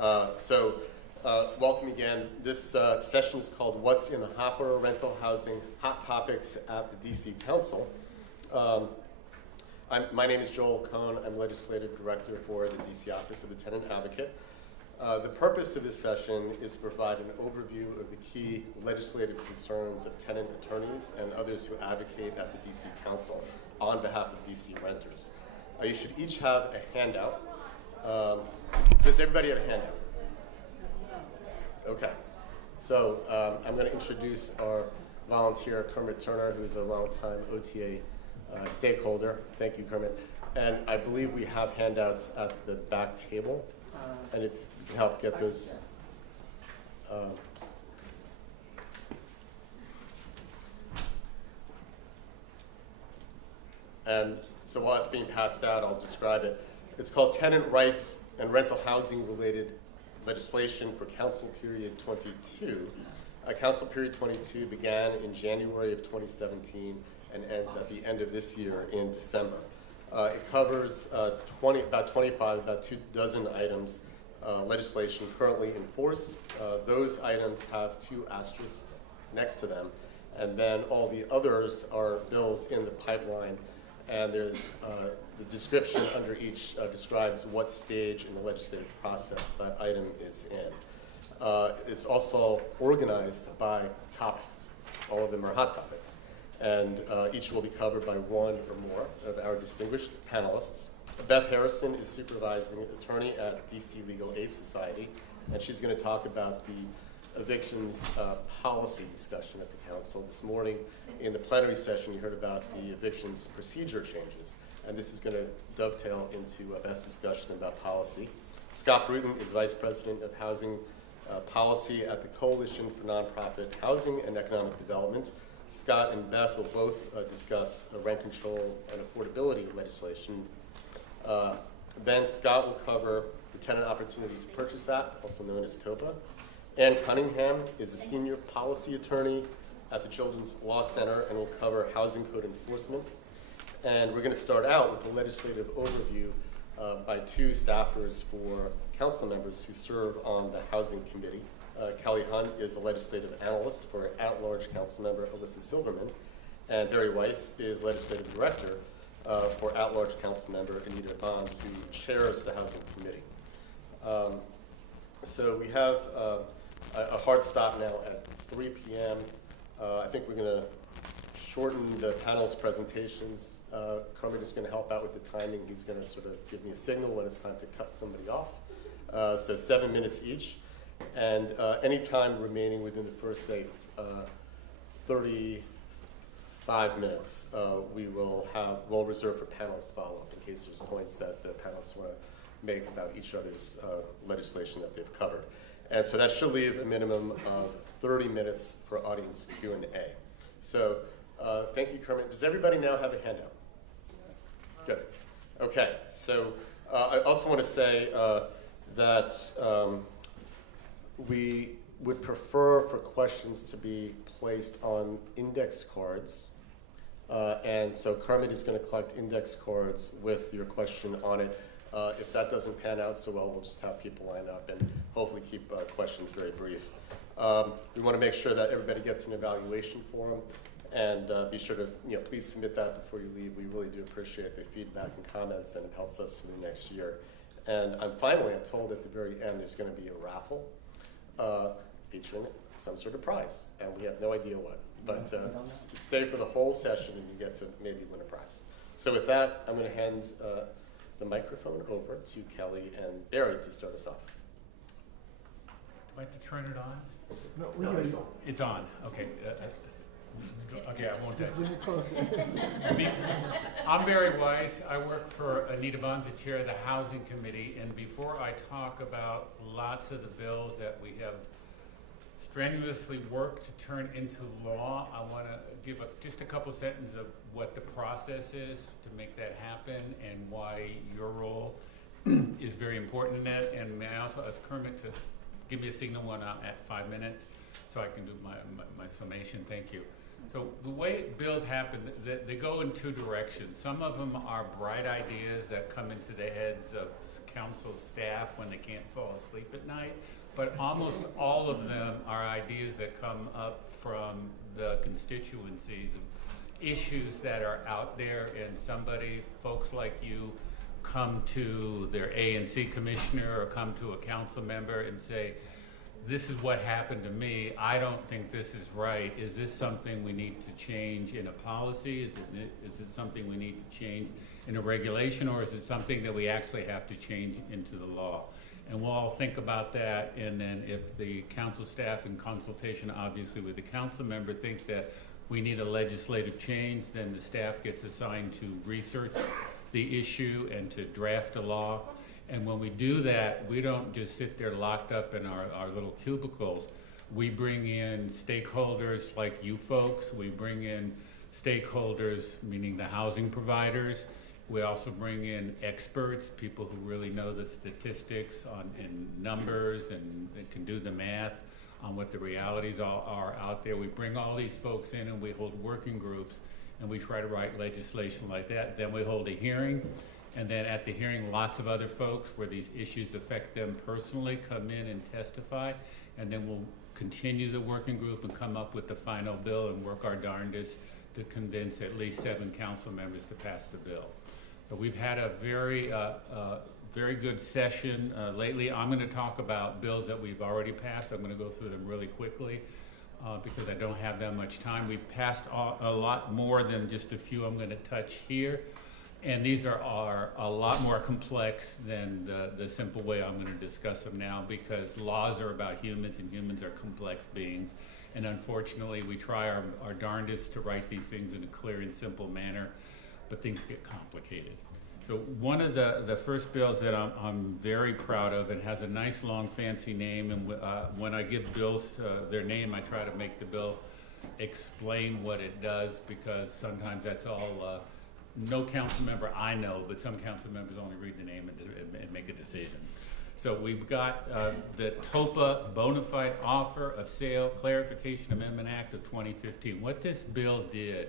Welcome again. This session is called What's in the Hopper? Rental Housing Hot Topics at the DC Council. My name is Joel Cohn. I'm Legislative Director for the DC Office of the Tenant Advocate. The purpose of this session is to provide an overview of the key legislative concerns of tenant attorneys and others who advocate at the DC Council on behalf of DC renters. You should each have a handout. Does everybody have a handout? Okay. So I'm going to introduce our volunteer, Kermit Turner, who's a longtime OTA stakeholder. Thank you, Kermit. And I believe we have handouts at the back table. And if you can help get those. And so while it's being passed out, I'll describe it. It's called Tenant Rights and Rental Housing Related Legislation for Council Period 22. Council Period 22 began in January of 2017 and ends at the end of this year in December. It covers about 2 dozen items, legislation currently in force. Those items have 2 asterisks next to them, and then all the others are bills in the pipeline, and the description under each describes what stage in the legislative process that item is in. It's also organized by topic. All of them are hot topics. And each will be covered by one or more of our distinguished panelists. Beth Harrison is supervising attorney at DC Legal Aid Society, and she's going to talk about the evictions policy discussion at the council. This morning in the plenary session, you heard about the evictions procedure changes, and this is going to dovetail into Beth's discussion about policy. Scott Bruton is Vice President of Housing Policy at the Coalition for Nonprofit Housing and Economic Development. Scott and Beth will both discuss rent control and affordability legislation. Then Scott will cover the Tenant Opportunity to Purchase Act, also known as TOPA. Ann Cunningham is a senior policy attorney at the Children's Law Center and will cover housing code enforcement. And we're going to start out with a legislative overview by 2 staffers for council members who serve on the Housing Committee. Kelly Hunt is a legislative analyst for at-large council member Alyssa Silverman, and Barry Weiss is legislative director for at-large council member Anita Bonds, who chairs the Housing Committee. So we have a hard stop now at 3 p.m. I think we're going to shorten the panel's presentations. Kermit is going to help out with the timing. He's going to sort of give me a signal when it's time to cut somebody off. So 7 minutes each. And any time remaining within the first, say, 35 minutes, we'll reserve for panelists to follow up in case there's points that the panelists want to make about each other's legislation that they've covered. And so that should leave a minimum of 30 minutes for audience Q&A. So thank you, Kermit. Does everybody now have a handout? Good. Okay. So I also want to say that we would prefer for questions to be placed on index cards. And so Kermit is going to collect index cards with your question on it. If that doesn't pan out so well, we'll just have people line up and hopefully keep questions very brief. We want to make sure that everybody gets an evaluation form, and be sure to please submit that before you leave. We really do appreciate the feedback and comments, and it helps us for the next year. And I'm told at the very end there's going to be a raffle featuring some sort of prize, and we have no idea what. But stay for the whole session and you get to maybe win a prize. So with that, I'm going to hand the microphone over to Kelly and Barry to start us off. Do I have to turn it on? No, it's on. Okay. Okay, I won't. I'm Barry Weiss. I work for Anita Bonds, the chair of the Housing Committee. And before I talk about lots of the bills that we have strenuously worked to turn into law, I want to give just a couple sentences of what the process is to make that happen and why your role is very important in that. And may I also ask Kermit to give me a signal when I'm at 5 minutes so I can do my summation. Thank you. So the way bills happen, they go in two directions. Some of them are bright ideas that come into the heads of council staff when they can't fall asleep at night, but almost all of them are ideas that come up from the constituencies of issues that are out there, and folks like you, come to their A and C commissioner or come to a council member and say, this is what happened to me, I don't think this is right, is this something we need to change in a policy, is it something we need to change in a regulation, or is it something that we actually have to change into the law? And we'll all think about that, and then if the council staff in consultation obviously with the council member think that we need a legislative change, then the staff gets assigned to research the issue and to draft a law. And when we do that, we don't just sit there locked up in our little cubicles. We bring in stakeholders like you folks. We bring in stakeholders, meaning the housing providers. We also bring in experts, people who really know the statistics and numbers and can do the math on what the realities are out there. We bring all these folks in and we hold working groups and we try to write legislation like that. Then we hold a hearing. And then at the hearing, lots of other folks where these issues affect them personally come in and testify. And then we'll continue the working group and come up with the final bill and work our darndest to convince at least 7 council members to pass the bill. So we've had a very good session lately. I'm going to talk about bills that we've already passed. I'm going to go through them really quickly because I don't have that much time. We've passed a lot more than just a few I'm going to touch here. And these are a lot more complex than the simple way I'm going to discuss them now, because laws are about humans and humans are complex beings. And unfortunately, we try our darndest to write these things in a clear and simple manner, but things get complicated. So one of the first bills that I'm very proud of, it has a nice long fancy name, and when I give bills their name, I try to make the bill explain what it does, because sometimes that's all no council member I know, but some council members only read the name and make a decision. So we've got the TOPA Bona Fide Offer of Sale Clarification Amendment Act of 2015. What this bill did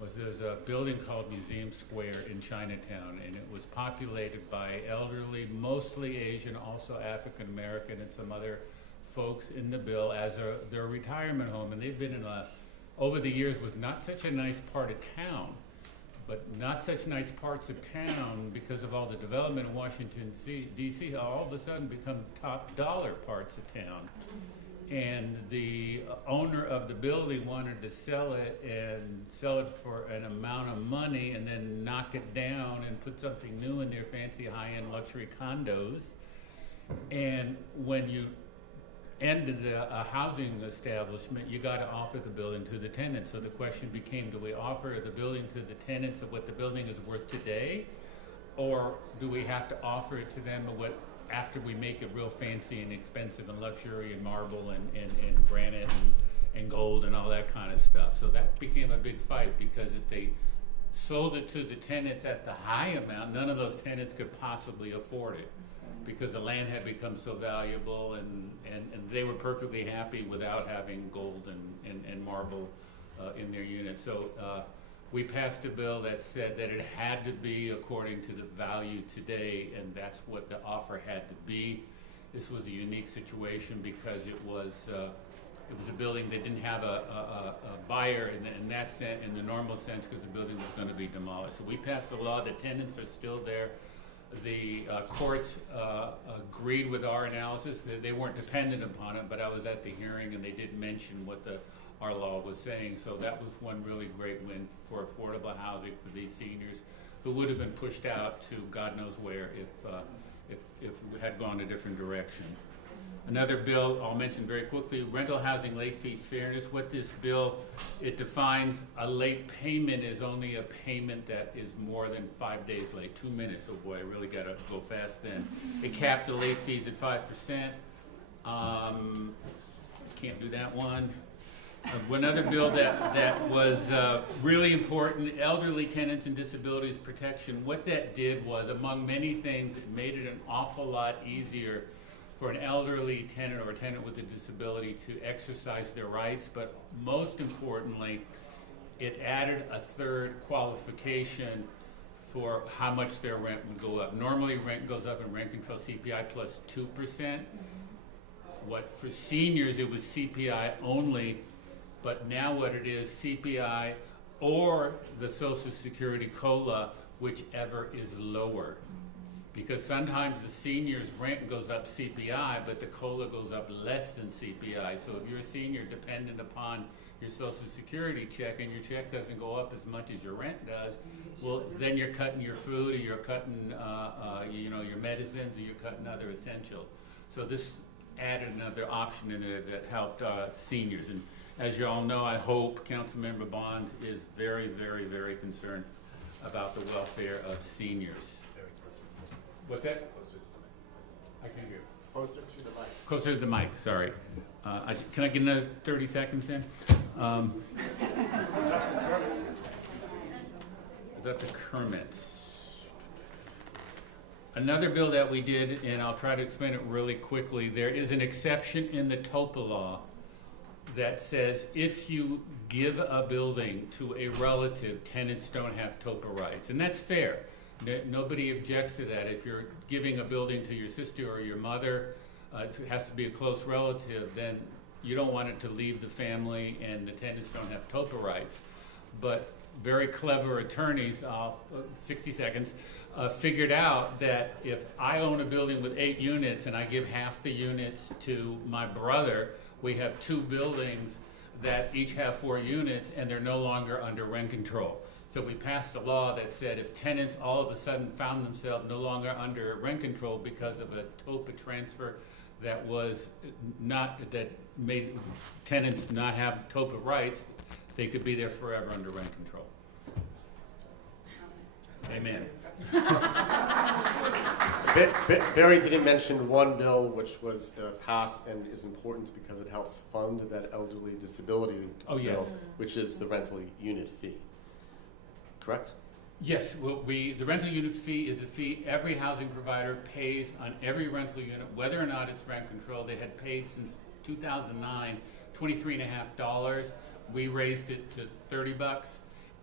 was there's a building called Museum Square in Chinatown, and it was populated by elderly, mostly Asian, also African American, and some other folks in the bill as their retirement home. And they've been over the years, was not such a nice part of town, but not such nice parts of town, because of all the development in Washington, D.C., all of a sudden become top dollar parts of town. And the owner of the building wanted to sell it for an amount of money and then knock it down and put something new in their fancy high-end luxury condos. And when you ended a housing establishment, you got to offer the building to the tenants. So the question became, do we offer the building to the tenants of what the building is worth today, or do we have to offer it to them after we make it real fancy and expensive and luxury and marble and granite and gold and all that kind of stuff? So that became a big fight, because if they sold it to the tenants at the high amount, none of those tenants could possibly afford it, because the land had become so valuable, and they were perfectly happy without having gold and marble in their unit. So we passed a bill that said that it had to be according to the value today, and that's what the offer had to be. This was a unique situation because it was a building that didn't have a buyer in that sense, in the normal sense, because the building was going to be demolished. So we passed the law. The tenants are still there. The courts agreed with our analysis. They weren't dependent upon it, but I was at the hearing and they did mention what our law was saying. So that was one really great win for affordable housing for these seniors who would have been pushed out to God knows where if we had gone a different direction. Another bill I'll mention very quickly, rental housing late fee fairness. What this bill, it defines a late payment is only a payment that is more than 5 days late. 2 minutes, oh boy, I really gotta go fast then. It capped the late fees at 5%. Can't do that one. Another bill that was really important, elderly tenants and disabilities protection. What that did was, among many things, it made it an awful lot easier for an elderly tenant or a tenant with a disability to exercise their rights, but most importantly, it added a third qualification for how much their rent would go up. Normally, rent goes up in rent control CPI plus 2%. What for seniors, it was CPI only, but now what it is, CPI or the Social Security COLA, whichever is lower. Because sometimes the senior's rent goes up CPI, but the COLA goes up less than CPI. So if you're a senior dependent upon your Social Security check and your check doesn't go up as much as your rent does, well, then you're cutting your food, or you're cutting, your medicines, or you're cutting other essentials. So this added another option in there that helped seniors. And as you all know, I hope Councilmember Bonds is very, very, very concerned about the welfare of seniors. What's that? I can't hear. Closer to the mic. Closer to the mic, sorry. Can I get another 30 seconds in? Is that the Kermits? Another bill that we did, and I'll try to explain it really quickly, there is an exception in the TOPA law that says if you give a building to a relative, tenants don't have TOPA rights. And that's fair. Nobody objects to that. If you're giving a building to your sister or your mother, it has to be a close relative, then you don't want it to leave the family and the tenants don't have TOPA rights. But very clever attorneys, 60 seconds, figured out that if I own a building with 8 units and I give half the units to my brother, we have 2 buildings that each have 4 units and they're no longer under rent control. So we passed a law that said if tenants all of a sudden found themselves no longer under rent control because of a TOPA transfer that was that made tenants not have TOPA rights, they could be there forever under rent control. Amen. Barry didn't mention one bill which was passed and is important because it helps fund that elderly disability bill, which is the rental unit fee. Correct? Yes, well, the rental unit fee is a fee every housing provider pays on every rental unit, whether or not it's rent control. They had paid since 2009, $23.50. We raised it to $30,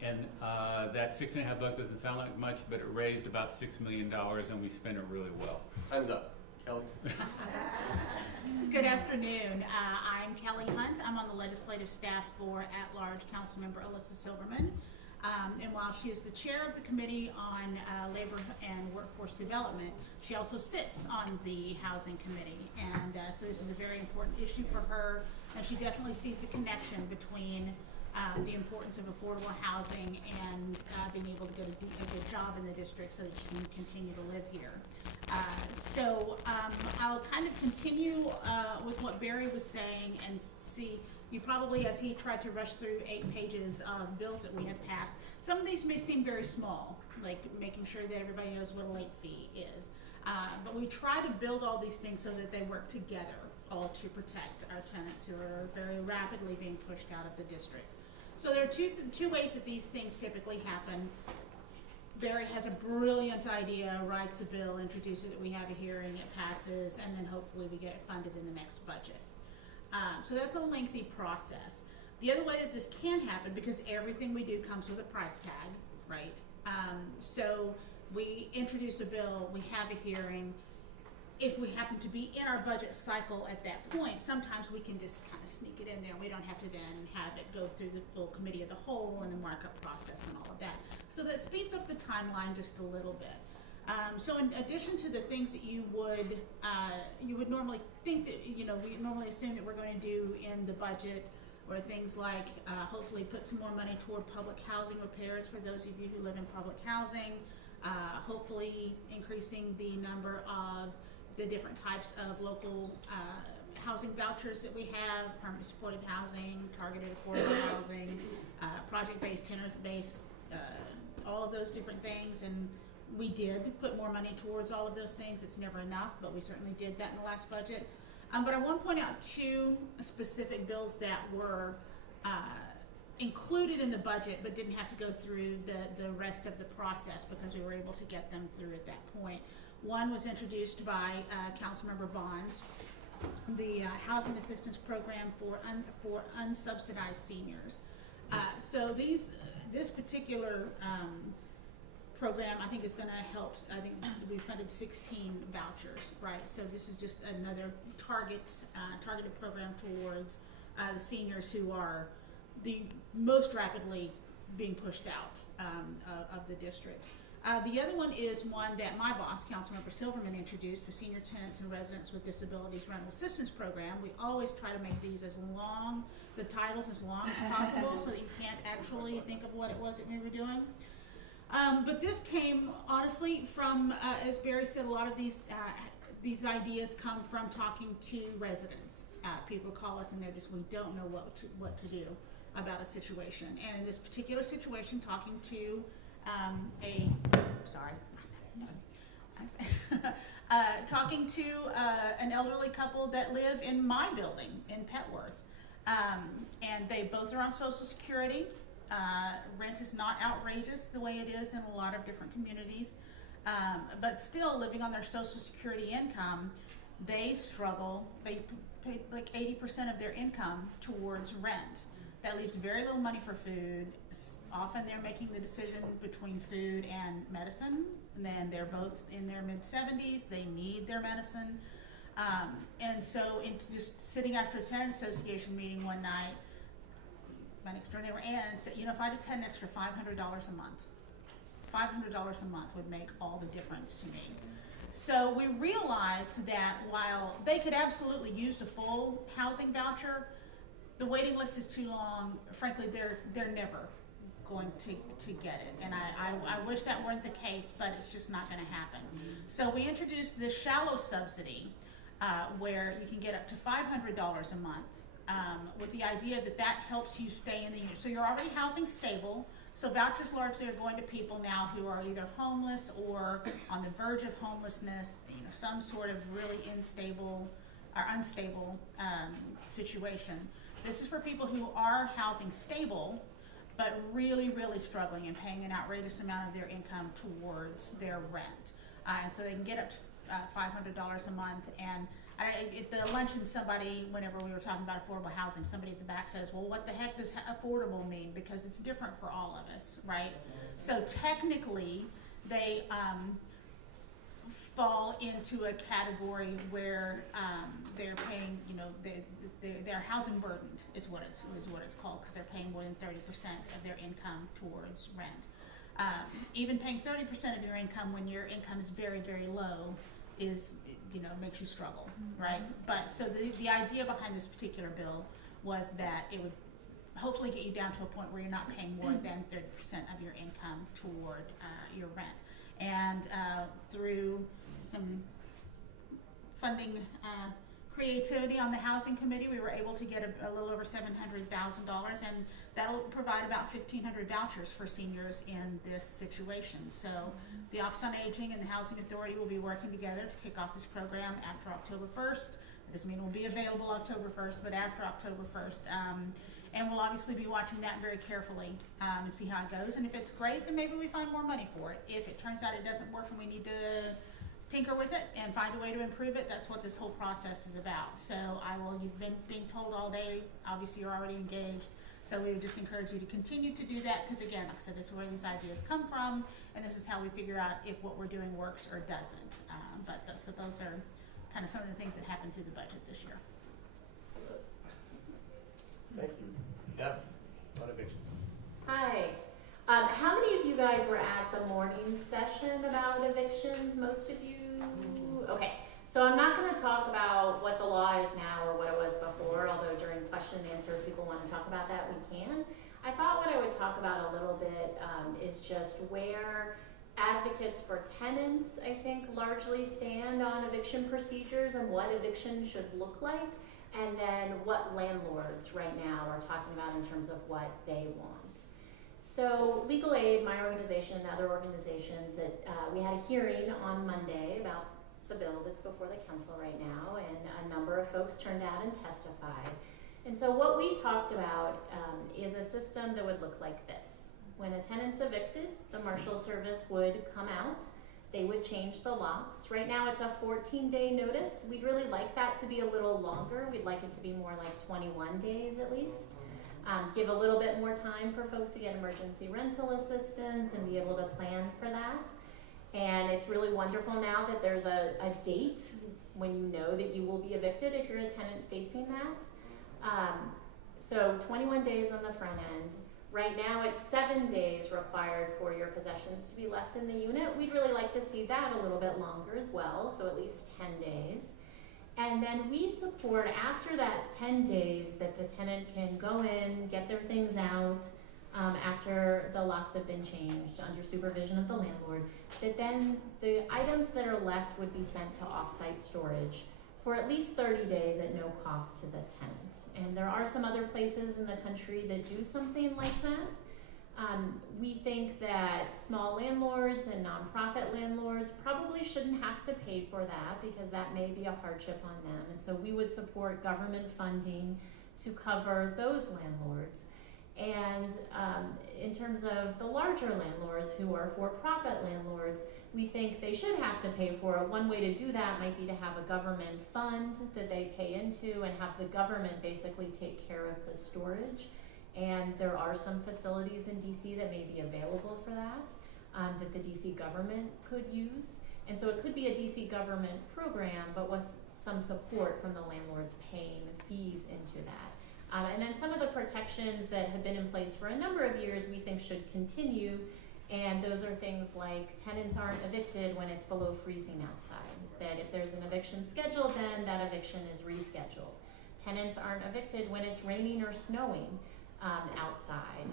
and that $6.50 doesn't sound like much, but it raised about $6 million, and we spent it really well. Time's up. Kelly? Good afternoon. I'm Kelly Hunt. I'm on the legislative staff for at-large Councilmember Alyssa Silverman. And while she is the chair of the Committee on Labor and Workforce Development, she also sits on the Housing Committee. And so this is a very important issue for her. And she definitely sees the connection between the importance of affordable housing and being able to get a good job in the district so that she can continue to live here. So I'll kind of continue with what Barry was saying and see. You probably, as he tried to rush through 8 pages of bills that we had passed, some of these may seem very small, like making sure that everybody knows what a late fee is. But we try to build all these things so that they work together, all to protect our tenants who are very rapidly being pushed out of the district. So there are two ways that these things typically happen. Barry has a brilliant idea, writes a bill, introduces it, we have a hearing, it passes, and then hopefully we get it funded in the next budget. So that's a lengthy process. The other way that this can happen, because everything we do comes with a price tag, right? So we introduce a bill, we have a hearing. If we happen to be in our budget cycle at that point, sometimes we can just kind of sneak it in there. We don't have to then have it go through the full committee of the whole and the markup process and all of that. So that speeds up the timeline just a little bit. So in addition to the things that you would normally think that, we normally assume that we're going to do in the budget, or things like hopefully put some more money toward public housing repairs for those of you who live in public housing, hopefully increasing the number of the different types of local housing vouchers that we have, permanent supportive housing, targeted affordable housing, project-based, tenant-based, all of those different things. And we did put more money towards all of those things. It's never enough, but we certainly did that in the last budget. But I want to point out 2 specific bills that were included in the budget but didn't have to go through the rest of the process because we were able to get them through at that point. One was introduced by Councilmember Bonds, the Housing Assistance Program for unsubsidized seniors. So this particular program, I think, is going to help. I think we funded 16 vouchers, right? So this is just another targeted program towards the seniors who are the most rapidly being pushed out of the district. The other one is one that my boss, Councilmember Silverman, introduced, the Senior Tenants and Residents with Disabilities Rental Assistance Program. We always try to make these the titles as long as possible so that you can't actually think of what it was that we were doing. But this came, honestly, from, as Barry said, a lot of these ideas come from talking to residents. People call us and we don't know what to do about a situation. And in this particular situation, talking to an elderly couple that live in my building in Petworth. And they both are on Social Security. Rent is not outrageous the way it is in a lot of different communities. But still living on their Social Security income, they struggle. They pay like 80% of their income towards rent. That leaves very little money for food. Often they're making the decision between food and medicine, and then they're both in their mid-70s. They need their medicine. And so just sitting after a tenant association meeting one night, my next door neighbor Ann said, if I just had an extra $500 a month, $500 a month would make all the difference to me. So we realized that while they could absolutely use a full housing voucher, the waiting list is too long. Frankly, they're never going to get it. And I wish that weren't the case, but it's just not going to happen. So we introduced this shallow subsidy where you can get up to $500 a month with the idea that helps you stay in the unit. So you're already housing stable. So vouchers largely are going to people now who are either homeless or on the verge of homelessness, some sort of really unstable situation. This is for people who are housing stable, but really, really struggling and paying an outrageous amount of their income towards their rent. And so they can get up to $500 a month. And at the luncheon, whenever we were talking about affordable housing, somebody at the back says, well, what the heck does affordable mean? Because it's different for all of us, right? So technically, they fall into a category where they're paying, they're housing burdened is what it's called, because they're paying more than 30% of their income towards rent. Even paying 30% of your income when your income is very, very low is, makes you struggle, right? But so the idea behind this particular bill was that it would hopefully get you down to a point where you're not paying more than 30% of your income toward your rent. And through some funding creativity on the Housing Committee, we were able to get a little over $700,000, and that'll provide about 1,500 vouchers for seniors in this situation. So the Office on Aging and the Housing Authority will be working together to kick off this program after October 1st. It doesn't mean it will be available October 1st, but after October 1st. And we'll obviously be watching that very carefully and see how it goes. And if it's great, then maybe we find more money for it. If it turns out it doesn't work and we need to tinker with it and find a way to improve it, that's what this whole process is about. So you've been being told all day, obviously you're already engaged, so we would just encourage you to continue to do that, because again, like I said, this is where these ideas come from, and this is how we figure out if what we're doing works or doesn't. So those are kind of some of the things that happened through the budget this year. Thank you. Beth, on evictions. Hi. How many of you guys were at the morning session about evictions? Most of you? Okay. So I'm not going to talk about what the law is now or what it was before, although during question and answer, if people want to talk about that, we can. I thought what I would talk about a little bit is just where advocates for tenants, I think, largely stand on eviction procedures and what eviction should look like, and then what landlords right now are talking about in terms of what they want. So Legal Aid, my organization, and other organizations, that we had a hearing on Monday about the bill that's before the council right now, and a number of folks turned out and testified. And so what we talked about is a system that would look like this. When a tenant's evicted, the Marshal Service would come out. they would change the locks. Right now it's a 14-day notice. We'd really like that to be a little longer. We'd like it to be more like 21 days at least. Give a little bit more time for folks to get emergency rental assistance and be able to plan for that. And it's really wonderful now that there's a date when you know that you will be evicted if you're a tenant facing that. So 21 days on the front end. Right now it's 7 days required for your possessions to be left in the unit. We'd really like to see that a little bit longer as well, so at least 10 days. And then we support after that 10 days that the tenant can go in, get their things out, after the locks have been changed under supervision of the landlord, that then the items that are left would be sent to off-site storage for at least 30 days at no cost to the tenant. And there are some other places in the country that do something like that. We think that small landlords and nonprofit landlords probably shouldn't have to pay for that because that may be a hardship on them. And so we would support government funding to cover those landlords. And in terms of the larger landlords who are for-profit landlords, we think they should have to pay for it. One way to do that might be to have a government fund that they pay into and have the government basically take care of the storage. And there are some facilities in DC that may be available for that, that the DC government could use. And so it could be a DC government program, but with some support from the landlords paying fees into that. And then some of the protections that have been in place for a number of years we think should continue. And those are things like tenants aren't evicted when it's below freezing outside. That if there's an eviction scheduled, then that eviction is rescheduled. Tenants aren't evicted when it's raining or snowing outside.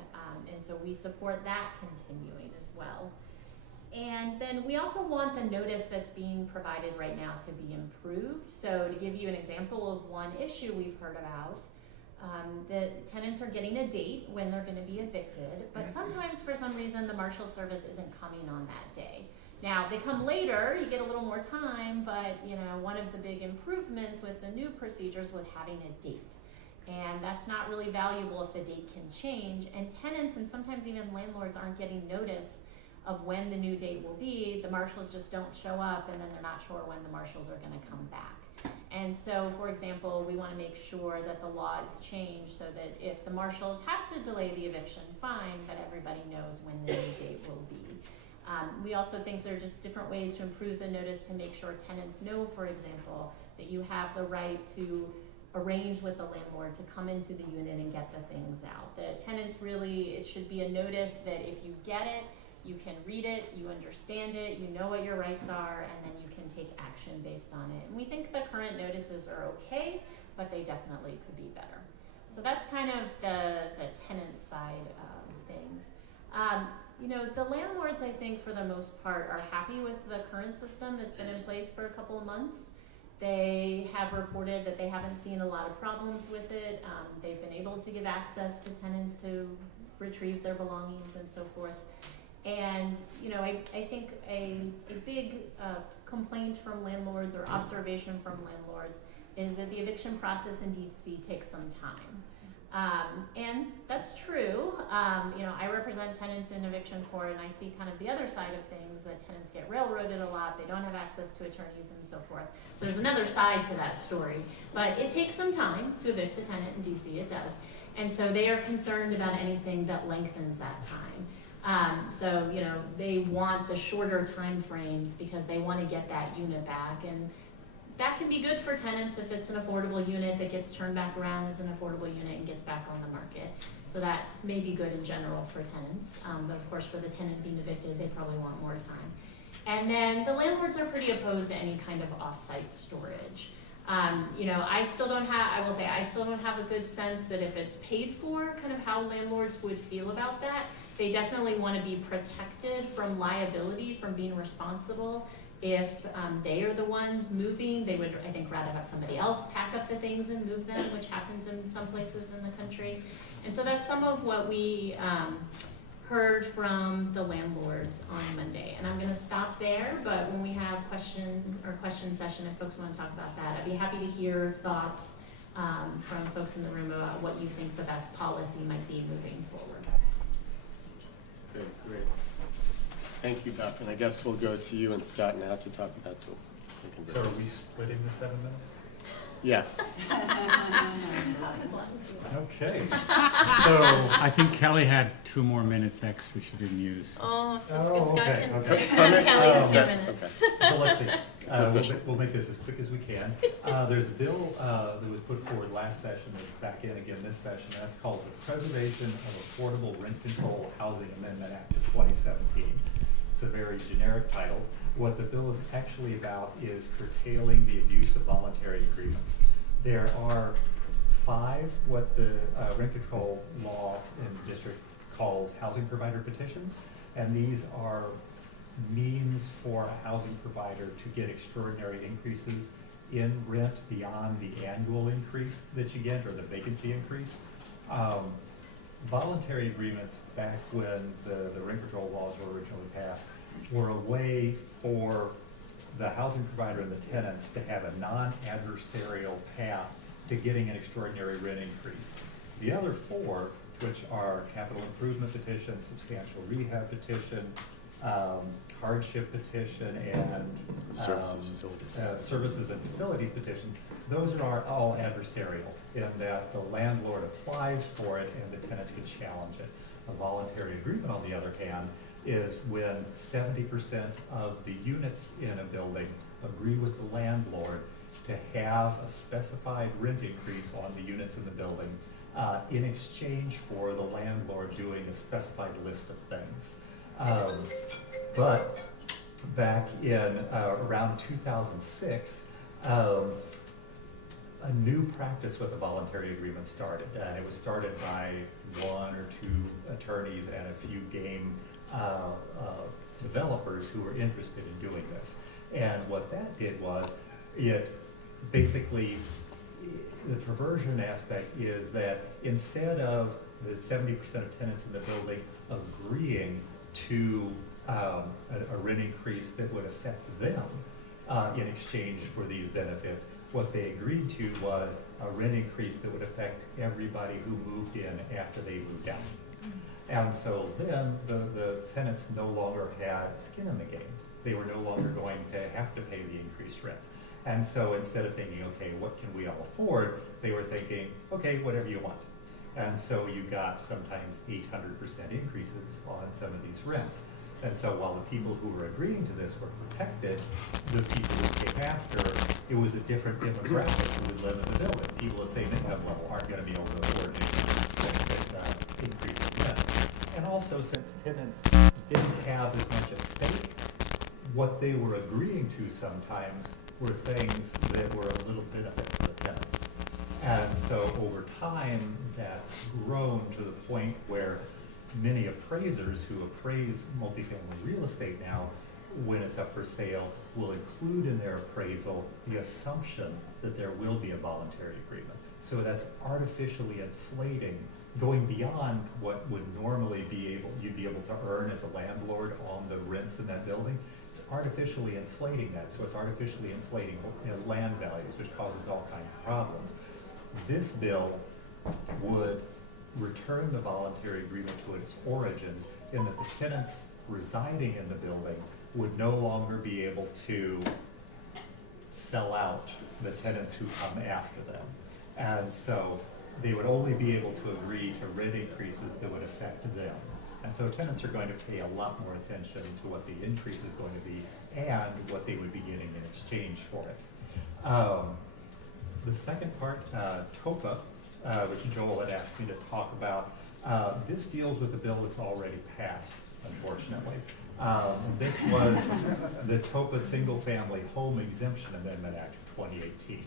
And so we support that continuing as well. And then we also want the notice that's being provided right now to be improved. So to give you an example of one issue we've heard about, the tenants are getting a date when they're going to be evicted, but sometimes for some reason the Marshal Service isn't coming on that day. Now they come later, you get a little more time, but you know, one of the big improvements with the new procedures was having a date. And that's not really valuable if the date can change, and tenants and sometimes even landlords aren't getting notice of when the new date will be. The marshals just don't show up, and then they're not sure when the marshals are going to come back. And so, for example, we want to make sure that the law is changed so that if the marshals have to delay the eviction, fine, but everybody knows when the new date will be. We also think there are just different ways to improve the notice to make sure tenants know, for example, that you have the right to arrange with the landlord to come into the unit and get the things out. The tenants really, it should be a notice that if you get it, you can read it, you understand it, you know what your rights are, and then you can take action based on it. And we think the current notices are okay, but they definitely could be better. So that's kind of the tenant side of things. You know, the landlords, I think, for the most part, are happy with the current system that's been in place for a couple of months. They have reported that they haven't seen a lot of problems with it. They've been able to give access to tenants to retrieve their belongings and so forth. And, you know, I think a big complaint from landlords or observation from landlords is that the eviction process in DC takes some time. And that's true. You know, I represent tenants in eviction court, and I see kind of the other side of things, that tenants get railroaded a lot, they don't have access to attorneys and so forth. So there's another side to that story. But it takes some time to evict a tenant in DC, it does. And so they are concerned about anything that lengthens that time. So, you know, they want the shorter time frames because they want to get that unit back. And that can be good for tenants if it's an affordable unit that gets turned back around as an affordable unit and gets back on the market. So that may be good in general for tenants. But of course, for the tenant being evicted, they probably want more time. And then the landlords are pretty opposed to any kind of off-site storage. You know, I still don't have a good sense that if it's paid for, kind of how landlords would feel about that. They definitely want to be protected from liability, from being responsible. If they are the ones moving, they would, I think, rather have somebody else pack up the things and move them, which happens in some places in the country. And so that's some of what we heard from the landlords on Monday. And I'm going to stop there, but when we have question session, if folks want to talk about that, I'd be happy to hear thoughts from folks in the room about what you think the best policy might be moving forward. Okay, great. Thank you, Beth, and I guess we'll go to you and Scott now to talk about tool. So are we splitting the 7 minutes? Yes. As long as you want. Okay. So, I think Kelly had 2 more minutes extra she didn't use. Oh, so Oh, Scott okay, can okay. take Comment? Kelly's 2 Okay. minutes. so let's see. It's official. We'll make this as quick as we can. There's a bill that was put forward last session, that's back in again this session. That's called the Preservation of Affordable Rent Control Housing Amendment Act of 2017. It's a very generic title. What the bill is actually about is curtailing the abuse of voluntary agreements. There are 5 what the rent control law in the district calls housing provider petitions, and these are means for a housing provider to get extraordinary increases in rent beyond the annual increase that you get or the vacancy increase. Voluntary agreements back when the rent control laws were originally passed were a way for the housing provider and the tenants to have a non-adversarial path to getting an extraordinary rent increase. The other 4, which are capital improvement petition, substantial rehab petition, hardship petition, and Services, facilities. Services and facilities petition, those are all adversarial in that the landlord applies for it and the tenants can challenge it. A voluntary agreement, on the other hand, is when 70% of the units in a building agree with the landlord to have a specified rent increase on the units in the building in exchange for the landlord doing a specified list of things. But back in around 2006, a new practice with a voluntary agreement started. It was started by 1 or 2 attorneys and a few game developers who were interested in doing this. And what that did was, it basically, the perversion aspect is that instead of the 70% of tenants in the building agreeing to a rent increase that would affect them in exchange for these benefits, what they agreed to was a rent increase that would affect everybody who moved in after they moved out. And so then the tenants no longer had skin in the game. They were no longer going to have to pay the increased rents. And so instead of thinking, okay, what can we all afford, they were thinking, okay, whatever you want. And so you got sometimes 800% increases on some of these rents. And so while the people who were agreeing to this were protected, the people who came after, it was a different demographic who would live in the building. People at the same income level aren't going to be able to afford an increase in rent. And also, since tenants didn't have as much at stake, what they were agreeing to sometimes were things that were a little benefit to the tenants. And so over time, that's grown to the point where many appraisers who appraise multifamily real estate now, when it's up for sale, will include in their appraisal the assumption that there will be a voluntary agreement. So that's artificially inflating, going beyond what would normally you'd be able to earn as a landlord on the rents in that building. It's artificially inflating that, so it's artificially inflating land values, which causes all kinds of problems. This bill would return the voluntary agreement to its origins in that the tenants residing in the building would no longer be able to sell out the tenants who come after them. And so they would only be able to agree to rent increases that would affect them. And so tenants are going to pay a lot more attention to what the increase is going to be and what they would be getting in exchange for it. The second part, TOPA, which Joel had asked me to talk about, this deals with a bill that's already passed, unfortunately. This was the TOPA Single Family Home Exemption Amendment Act of 2018.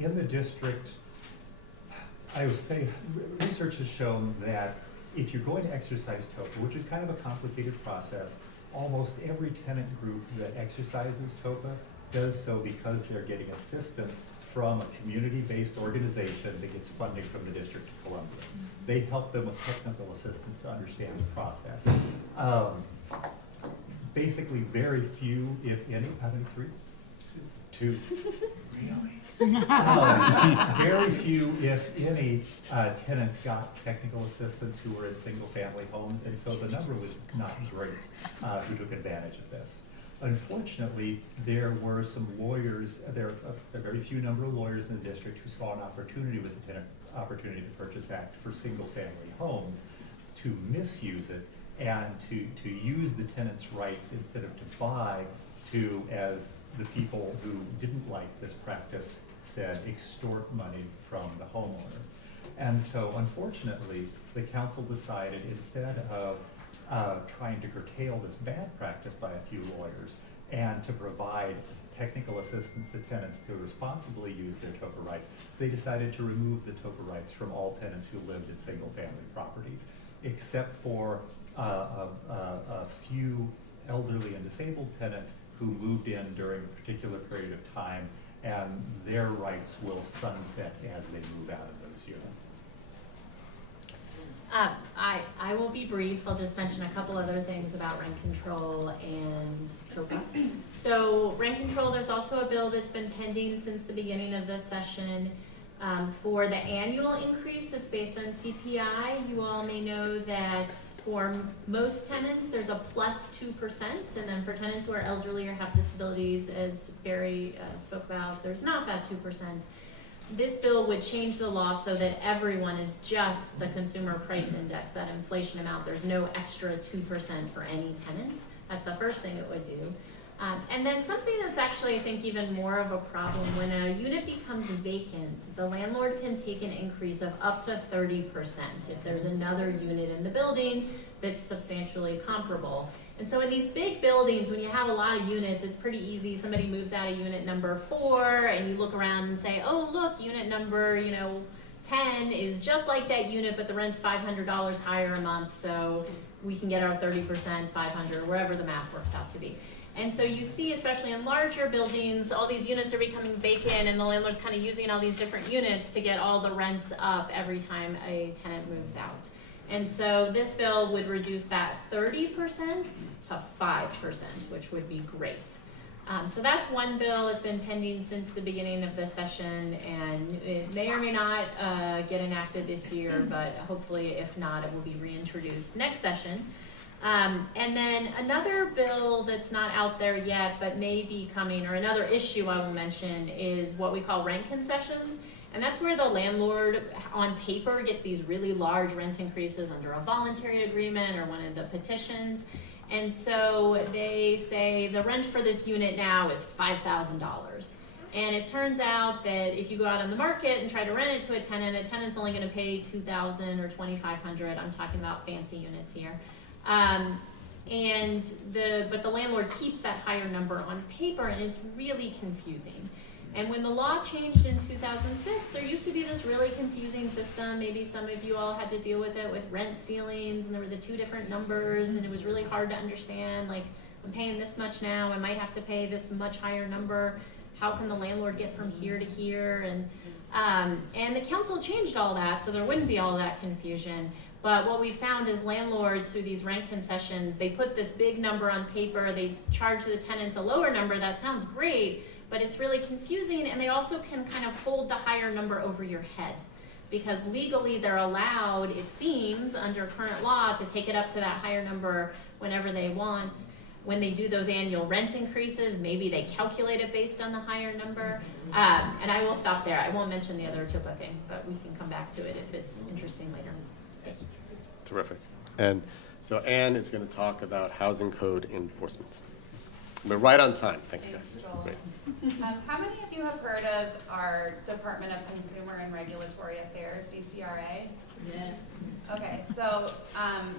In the district, I would say research has shown that if you're going to exercise TOPA, which is kind of a complicated process, almost every tenant group that exercises TOPA does so because they're getting assistance from a community-based organization that gets funding from the District of Columbia. They help them with technical assistance to understand the process. Basically, very few, if any, how many? 3? 2. Really? Very few, if any, tenants got technical assistance who were in single-family homes, and so the number was not great who took advantage of this. Unfortunately, there were some lawyers, there are a very few number of lawyers in the district who saw an opportunity with the Tenant Opportunity to Purchase Act for single-family homes to misuse it and to use the tenant's rights instead of to buy, to, as the people who didn't like this practice said, extort money from the homeowner. And so unfortunately, the council decided, instead of trying to curtail this bad practice by a few lawyers and to provide technical assistance to tenants to responsibly use their TOPA rights, they decided to remove the TOPA rights from all tenants who lived in single-family properties, except for a few elderly and disabled tenants who moved in during a particular period of time, and their rights will sunset as they move out of those units. I will be brief. I'll just mention a couple other things about rent control and TOPA. So rent control, there's also a bill that's been pending since the beginning of this session. For the annual increase, it's based on CPI. You all may know that for most tenants, there's a plus 2%, and then for tenants who are elderly or have disabilities, as Barry spoke about, there's not that 2%. This bill would change the law so that everyone is just the consumer price index, that inflation amount. There's no extra 2% for any tenant. That's the first thing it would do. And then something that's actually, I think, even more of a problem, when a unit becomes vacant, the landlord can take an increase of up to 30% if there's another unit in the building that's substantially comparable. And so in these big buildings, when you have a lot of units, it's pretty easy. Somebody moves out of unit number 4, and you look around and say, oh, look, unit number, 10 is just like that unit, but the rent's $500 higher a month, so we can get our 30%, 500, wherever the math works out to be. And so you see, especially in larger buildings, all these units are becoming vacant, and the landlord's kind of using all these different units to get all the rents up every time a tenant moves out. And so this bill would reduce that 30% to 5%, which would be great. So that's one bill. It's been pending since the beginning of the session, and it may or may not get enacted this year, but hopefully, if not, it will be reintroduced next session. And then another bill that's not out there yet, but may be coming, or another issue I will mention, is what we call rent concessions. And that's where the landlord on paper gets these really large rent increases under a voluntary agreement or one of the petitions. And so they say the rent for this unit now is $5,000. And it turns out that if you go out on the market and try to rent it to a tenant's only going to pay $2,000 or $2,500. I'm talking about fancy units here. But the landlord keeps that higher number on paper, and it's really confusing. And when the law changed in 2006, there used to be this really confusing system. Maybe some of you all had to deal with it with rent ceilings, and there were the 2 different numbers, and it was really hard to understand. Like, I'm paying this much now, I might have to pay this much higher number. How can the landlord get from here to here? And the council changed all that, so there wouldn't be all that confusion. But what we found is landlords, through these rent concessions, they put this big number on paper, they charge the tenants a lower number. That sounds great, but it's really confusing, and they also can kind of hold the higher number over your head, because legally they're allowed, it seems, under current law, to take it up to that higher number whenever they want. When they do those annual rent increases, maybe they calculate it based on the higher number. And I will stop there. I won't mention the other TOPA thing, but we can come back to it if it's interesting later. Terrific. And so Anne is going to talk about housing code enforcement. We're right on time. Thanks, guys. Great. How many of you have heard of our Department of Consumer and Regulatory Affairs, DCRA? Yes. Okay, so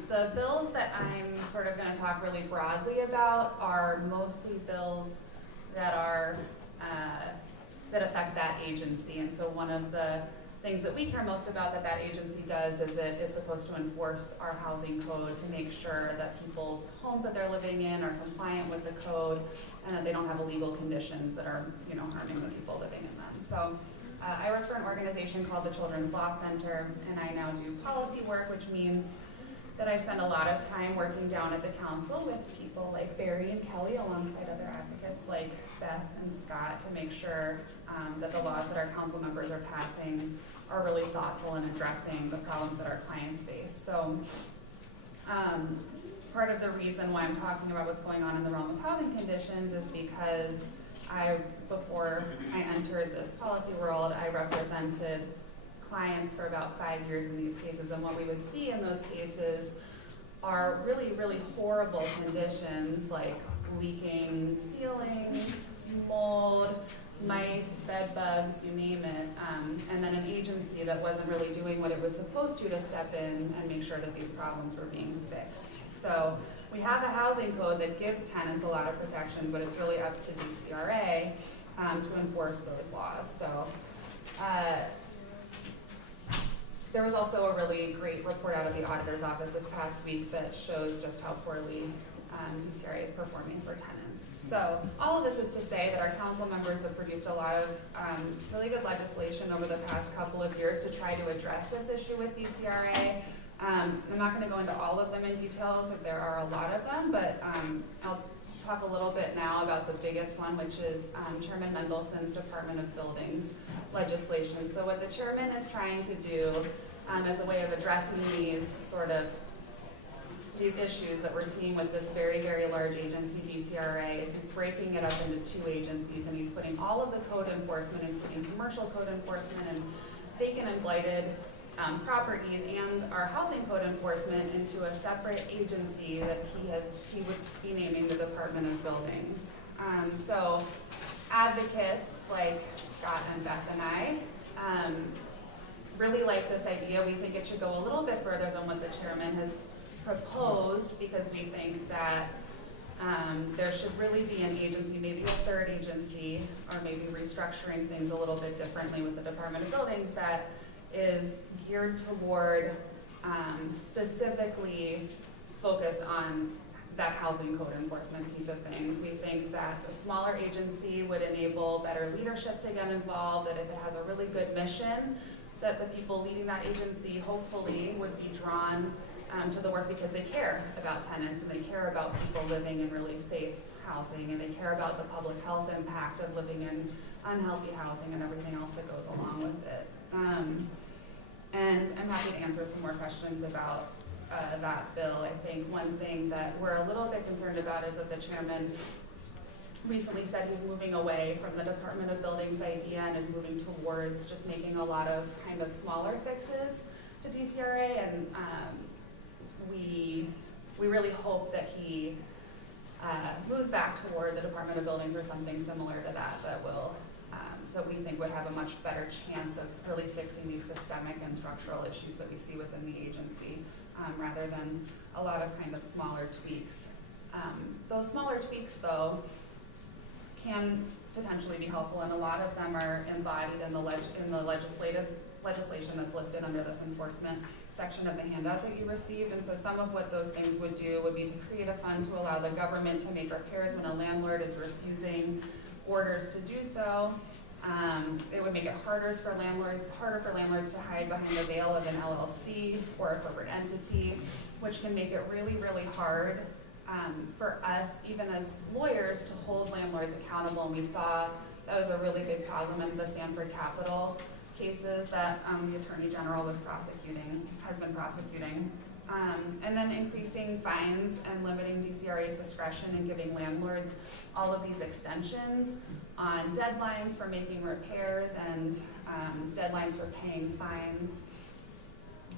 the bills that I'm sort of going to talk really broadly about are mostly bills that are that affect that agency. And so one of the things that we care most about that agency does is it is supposed to enforce our housing code to make sure that people's homes that they're living in are compliant with the code and that they don't have illegal conditions that are, harming the people living in them. So I work for an organization called the Children's Law Center, and I now do policy work, which means that I spend a lot of time working down at the council with people people like Barry and Kelly alongside other advocates like Beth and Scott to make sure that the laws that our council members are passing are really thoughtful in addressing the problems that our clients face. So part of the reason why I'm talking about what's going on in the realm of housing conditions is because before I entered this policy world, I represented clients for about 5 years in these cases, and what we would see in those cases are really, really horrible conditions like leaking ceilings, mold, mice, bed bugs, you name it, and then an agency that wasn't really doing what it was supposed to step in and make sure that these problems were being fixed. So we have a housing code that gives tenants a lot of protections, but it's really up to DCRA to enforce those laws. So there was also a really great report out of the auditor's office this past week that shows just how poorly DCRA is performing for tenants. So all of this is to say that our council members have produced a lot of really good legislation over the past couple of years to try to address this issue with DCRA. I'm not going to go into all of them in detail because there are a lot of them, but I'll talk a little bit now about the biggest one, which is Chairman Mendelson's Department of Buildings legislation. So what the chairman is trying to do as a way of addressing these issues that we're seeing with this very, very large agency, DCRA, is he's breaking it up into 2 agencies, and he's putting all of the code enforcement, including commercial code enforcement and vacant and blighted properties and our housing code enforcement into a separate agency that he would be naming the Department of Buildings. So advocates like Scott and Beth and I really like this idea. We think it should go a little bit further than what the chairman has proposed, because we think that there should really be an agency, maybe a 3rd agency, or maybe restructuring things a little bit differently with the Department of Buildings that is geared toward specifically focus on that housing code enforcement piece of things. We think that a smaller agency would enable better leadership to get involved, that if it has a really good mission, that the people leading that agency hopefully would be drawn to the work because they care about tenants and they care about people living in really safe housing, and they care about the public health impact of living in unhealthy housing and everything else that goes along with it. And I'm happy to answer some more questions about that bill. I think one thing that we're a little bit concerned about is that the chairman recently said he's moving away from the Department of Buildings idea and is moving towards just making a lot of kind of smaller fixes to DCRA, and we really hope that he moves back toward the Department of Buildings or something similar to that will that we think would have a much better chance of really fixing these systemic and structural issues that we see within the agency, rather than a lot of kind of smaller tweaks. Those smaller tweaks, though, can potentially be helpful, and a lot of them are embodied in the legislation that's listed under this enforcement section of the handout that you received. And so some of what those things would do would be to create a fund to allow the government to make repairs when a landlord is refusing orders to do so. It would make it harder for landlords to hide behind the veil of an LLC or a corporate entity, which can make it really, really hard for us, even as lawyers, to hold landlords accountable. And we saw that was a really big problem in the Sanford Capital cases that the Attorney General has been prosecuting. And then increasing fines and limiting DCRA's discretion and giving landlords all of these extensions on deadlines for making repairs and deadlines for paying fines.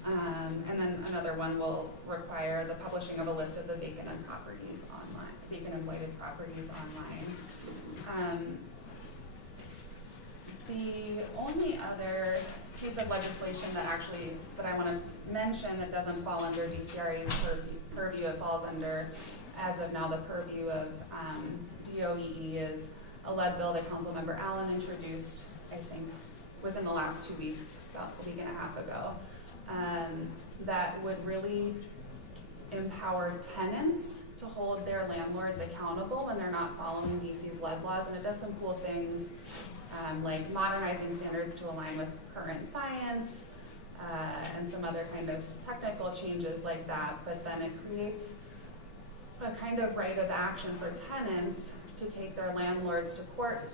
And then another one will require the publishing of a list of the vacant and blighted properties online. The only other piece of legislation that I want to mention that doesn't fall under DCRA's purview, it falls under, as of now, the purview of DOEE, is a lead bill that Councilmember Allen introduced, I think, within the last 2 weeks, about a week and a half ago, that would really empower tenants to hold their landlords accountable when they're not following DC's lead laws. And it does some cool things, like modernizing standards to align with current science, and some other kind of technical changes like that. But then it creates a kind of right of action for tenants to take their landlords to court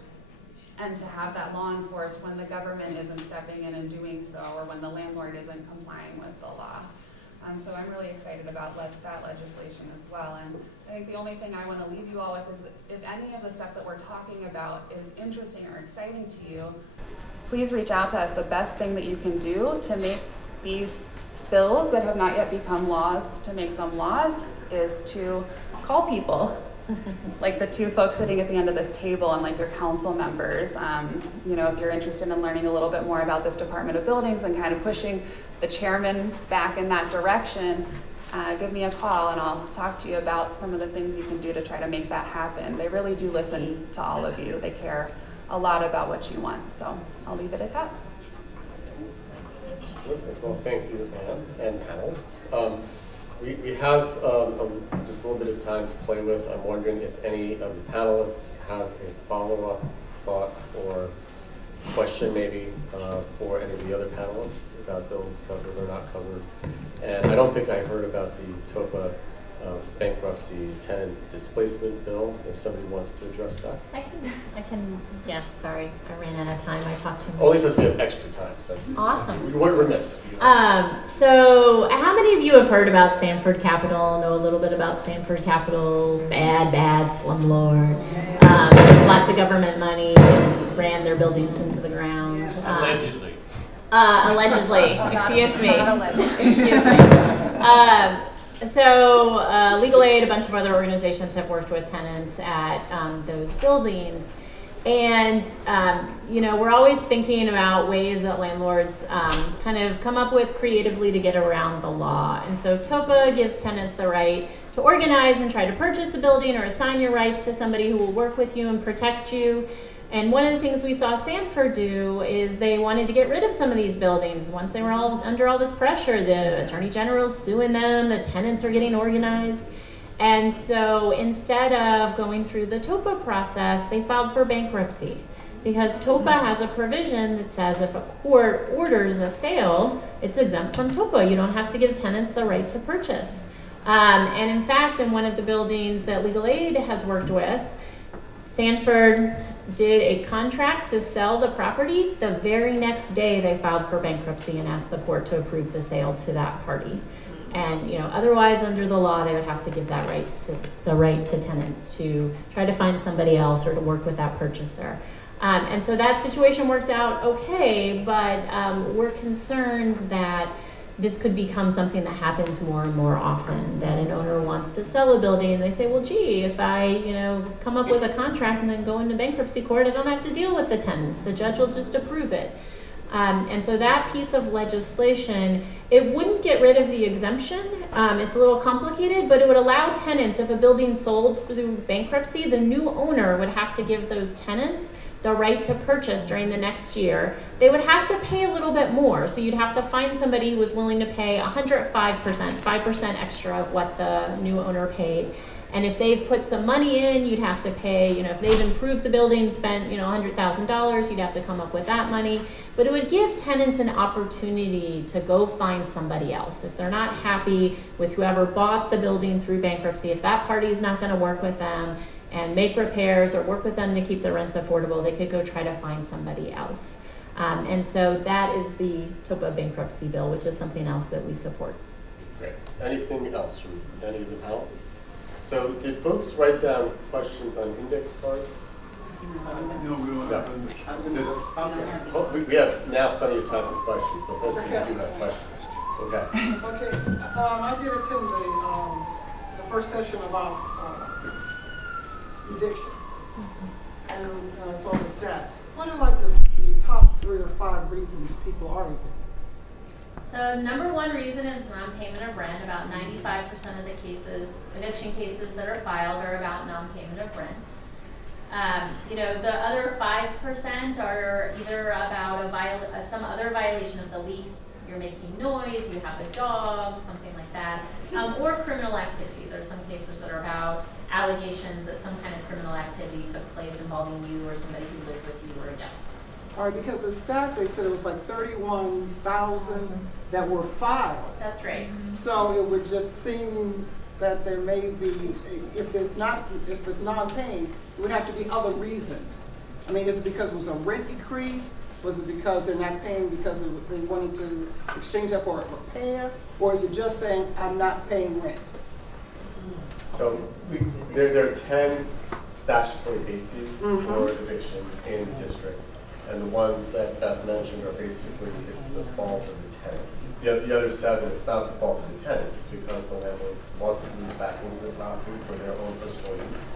and to have that law enforced when the government isn't stepping in and doing so, or when the landlord isn't complying with the law. So I'm really excited about that legislation as well. And I think the only thing I want to leave you all with is if any of the stuff that we're talking about is interesting or exciting to you, please reach out to us. The best thing that you can do to make these bills that have not yet become laws, to make them laws, is to call people. Like the two folks sitting at the end of this table and like your council members. You know, if you're interested in learning a little bit more about this Department of Buildings and kind of pushing the chairman back in that direction, give me a call and I'll talk to you about some of the things you can do to try to make that happen. They really do listen to all of you. They care a lot about what you want. So I'll leave it at that. Perfect. Well, thank you, Anne, and panelists. We have just a little bit of time to play with. I'm wondering if any of the panelists has a follow-up thought or question maybe for any of the other panelists about bills that were not covered. And I don't think I heard about the TOPA bankruptcy tenant displacement bill, if somebody wants to address that. I can, yeah, sorry, I ran out of time, I talked too much. Only because we have extra time, so. Awesome. We weren't remiss. So how many of you have heard about Sanford Capital, know a little bit about Sanford Capital, bad slumlord, lots of government money, ran their buildings into the ground. Allegedly. Allegedly, excuse me. Excuse me. So Legal Aid, a bunch of other organizations have worked with tenants at those buildings. And, you know, we're always thinking about ways that landlords kind of come up with creatively to get around the law. And so TOPA gives tenants the right to organize and try to purchase a building or assign your rights to somebody who will work with you and protect you. And one of the things we saw Sanford do is they wanted to get rid of some of these buildings. Once they were all under all this pressure, the Attorney General's suing them, the tenants are getting organized. And so instead of going through the TOPA process, they filed for bankruptcy. Because TOPA has a provision that says if a court orders a sale, it's exempt from TOPA. You don't have to give tenants the right to purchase. And in fact, in one of the buildings that Legal Aid has worked with, Sanford did a contract to sell the property. The very next day, they filed for bankruptcy and asked the court to approve the sale to that party. And you know, otherwise, under the law, they would have to give that right to tenants to try to find somebody else or to work with that purchaser. And so that situation worked out okay, but we're concerned that this could become something that happens more and more often, that an owner wants to sell a building and they say, well, gee, if I, you know, come up with a contract and then go into bankruptcy court, I don't have to deal with the tenants. The judge will just approve it. And so that piece of legislation, it wouldn't get rid of the exemption. It's a little complicated, but it would allow tenants, if a building sold through bankruptcy, the new owner would have to give those tenants the right to purchase during the next year. They would have to pay a little bit more. So you'd have to find somebody who was willing to pay 105%, 5% extra of what the new owner paid. And if they've put some money in, you'd have to pay, you know, if they've improved the building, spent, you know, $100,000, you'd have to come up with that money. But it would give tenants an opportunity to go find somebody else. If they're not happy with whoever bought the building through bankruptcy, if that party is not going to work with them and make repairs or work with them to keep the rents affordable, they could go try to find somebody else. And so that is the TOPA bankruptcy bill, which is something else that we support. Great. Anything else from any of the panelists? So did folks write down questions on index cards? No, we don't have Okay. We have now plenty of time for questions, so hopefully you do have questions. Okay. Okay, I did attend the first session about evictions. And I saw the stats. What are like the top 3 or 5 reasons people are evicted? So number one reason is non-payment of rent. About 95% of the cases, eviction cases that are filed are about non-payment of rent. You know, the other 5% are either about some other violation of the lease. You're making noise, you have a dog, something like that, or criminal activity. There are some cases that are about allegations that some kind of criminal activity took place involving you or somebody who lives with you or a guest. All right, because the stat, they said it was like 31,000 that were filed. That's right. So it would just seem that there may be, if it's non-paying, it would have to be other reasons. I mean, is it because it was a rent decrease? Was it because they're not paying because they wanted to exchange that for a repair? Or is it just saying, I'm not paying rent? So there are 10 statutory bases for eviction in the district. And the ones that Beth mentioned are basically, it's the fault of the tenant. The other 7, it's not the fault of the tenant, it's because the landlord wants to move back into the property for their own personal use,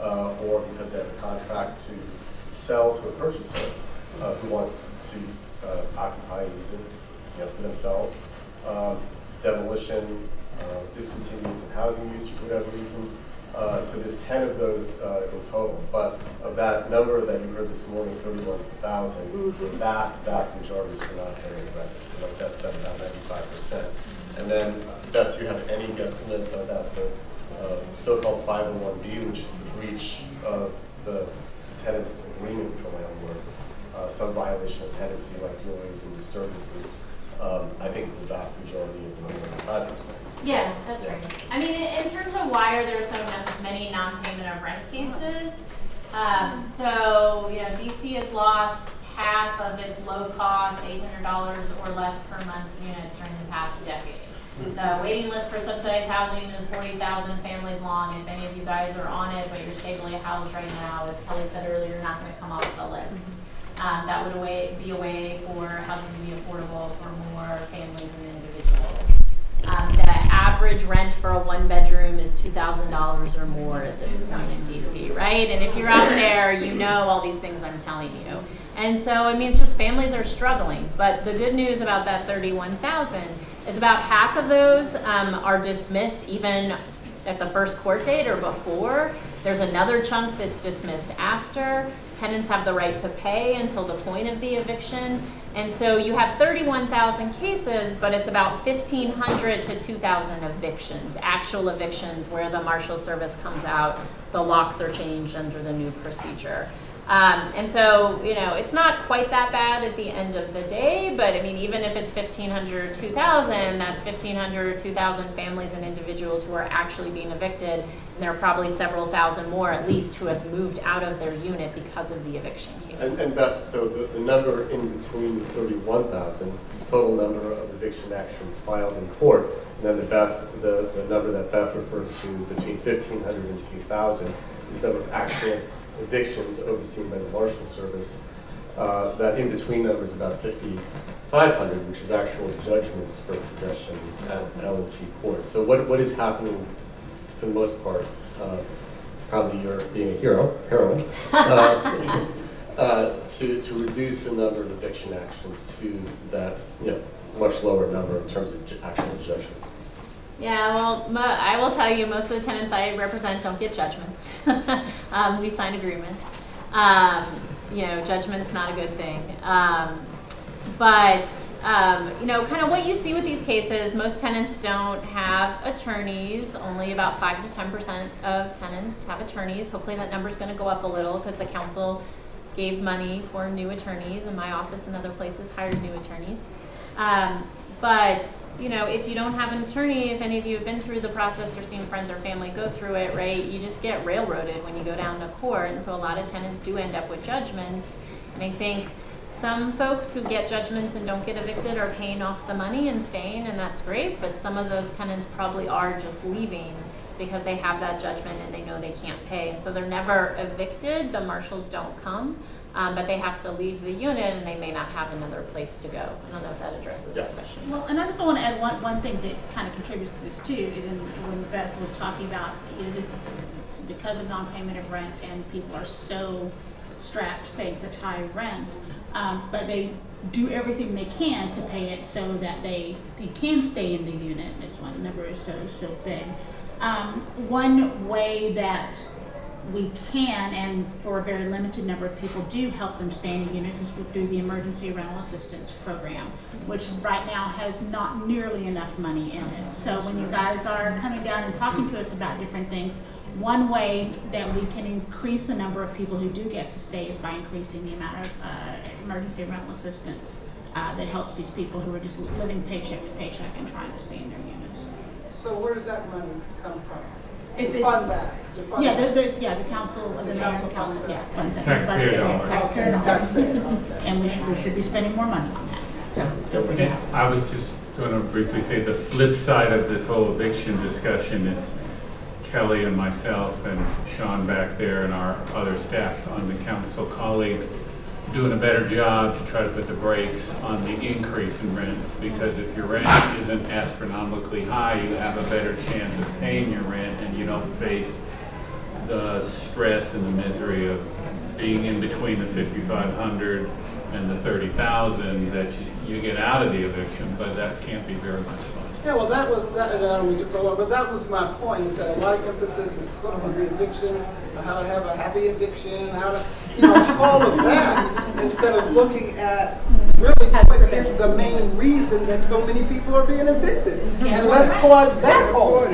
or because they have a contract to sell to a purchaser who wants to occupy and use it for themselves. Demolition, discontinuance of housing use for whatever reason. So there's 10 of those in total, but of that number that you heard this morning, 31,000, the vast majority is for not paying rents. Like Beth said, about 95%. And then, Beth, do you have any guesstimate about the so-called 501B, which is the breach of the tenant's agreement with the landlord, some violation of tenancy like noise and disturbances? I think it's the vast majority of the 95%. Yeah, that's right. I mean, in terms of why are there so many non-payment of rent cases, so, DC has lost half of its low-cost $800 or less per month units during the past decade. The waiting list for subsidized housing is 40,000 families long. If any of you guys are on it, but you're stably housed right now, as Kelly said earlier, you're not going to come off the list. That would be a way for housing to be affordable for more families and individuals. The average rent for a 1-bedroom is $2,000 or more at this point in DC, right? And if you're out there, you know all these things I'm telling you. And so, I mean, it's just families are struggling. But the good news about that 31,000 is about half of those are dismissed even at the first court date or before. There's another chunk that's dismissed after. Tenants have the right to pay until the point of the eviction. And so you have 31,000 cases, but it's about 1,500 to 2,000 evictions, actual evictions where the Marshal Service comes out, the locks are changed under the new procedure. And so, it's not quite that bad at the end of the day, but I mean, even if it's 1,500 or 2,000, that's 1,500 or 2,000 families and individuals who are actually being evicted. And there are probably several thousand more at least who have moved out of their unit because of the eviction case. And Beth, so the number in between the 31,000, total number of eviction actions filed in court, and then the number that Beth refers to between 1,500 and 2,000 is the number of actual evictions overseen by the Marshal Service. That in between number is about 5,500, which is actual judgments for possession at L&T court. So what is happening for the most part? Probably you're being a heroine, to reduce the number of eviction actions to that much lower number in terms of actual judgments. Yeah, well, I will tell you, most of the tenants I represent don't get judgments. We sign agreements. Judgment's not a good thing. But kind of what you see with these cases, most tenants don't have attorneys. Only about 5 to 10% of tenants have attorneys. Hopefully that number's going to go up a little because the council gave money for new attorneys, and my office and other places hired new attorneys. But if you don't have an attorney, if any of you have been through the process or seen friends or family go through it, right, you just get railroaded when you go down to court. And so a lot of tenants do end up with judgments. And I think some folks who get judgments and don't get evicted are paying off the money and staying, and that's great. But some of those tenants probably are just leaving because they have that judgment and they know they can't pay. And so they're never evicted. The marshals don't come. But they have to leave the unit and they may not have another place to go. I don't know if that addresses the question. Well, and I just want to add one thing that kind of contributes to this too, is when Beth was talking about, it's because of non-payment of rent and people are so strapped paying such high rents, but they do everything they can to pay it so that they can stay in the unit. That's why the number is so big. One way that we can, and for a very limited number of people, do help them stay in the units is through the Emergency Rental Assistance Program, which right now has not nearly enough money in it. So when you guys are coming down and talking to us about different things, one way that we can increase the number of people who do get to stay is by increasing the amount of emergency rental assistance that helps these people who are just living paycheck to paycheck and trying to stay in their units. So where does that money come from? It's- To it's- fund that? To fund Yeah, that? the council, the The mayor council and council, funds yeah, that. funds that. Taxpayer Budget, dollars. taxpayer Okay, dollars. taxpayer, okay. And we should be spending more money on that, so feel free to And ask. I was just gonna briefly say, the flip side of this whole eviction discussion is Kelly and myself and Sean back there and our other staff on the council colleagues doing a better job to try to put the brakes on the increase in rents, because if your rent isn't astronomically high, you have a better chance of paying your rent, and you don't face the stress and the misery of being in between the 5,500 and the 30,000 that you get out of the eviction, but that can't be very much fun. Yeah, well, that was, that, and I don't mean to go on, but that was my point, is that a lot of emphasis is put on the eviction, how to have a happy eviction, how to, you know, all of that, instead of looking at really what is the main reason that so many people are being evicted. And let's plug that hole,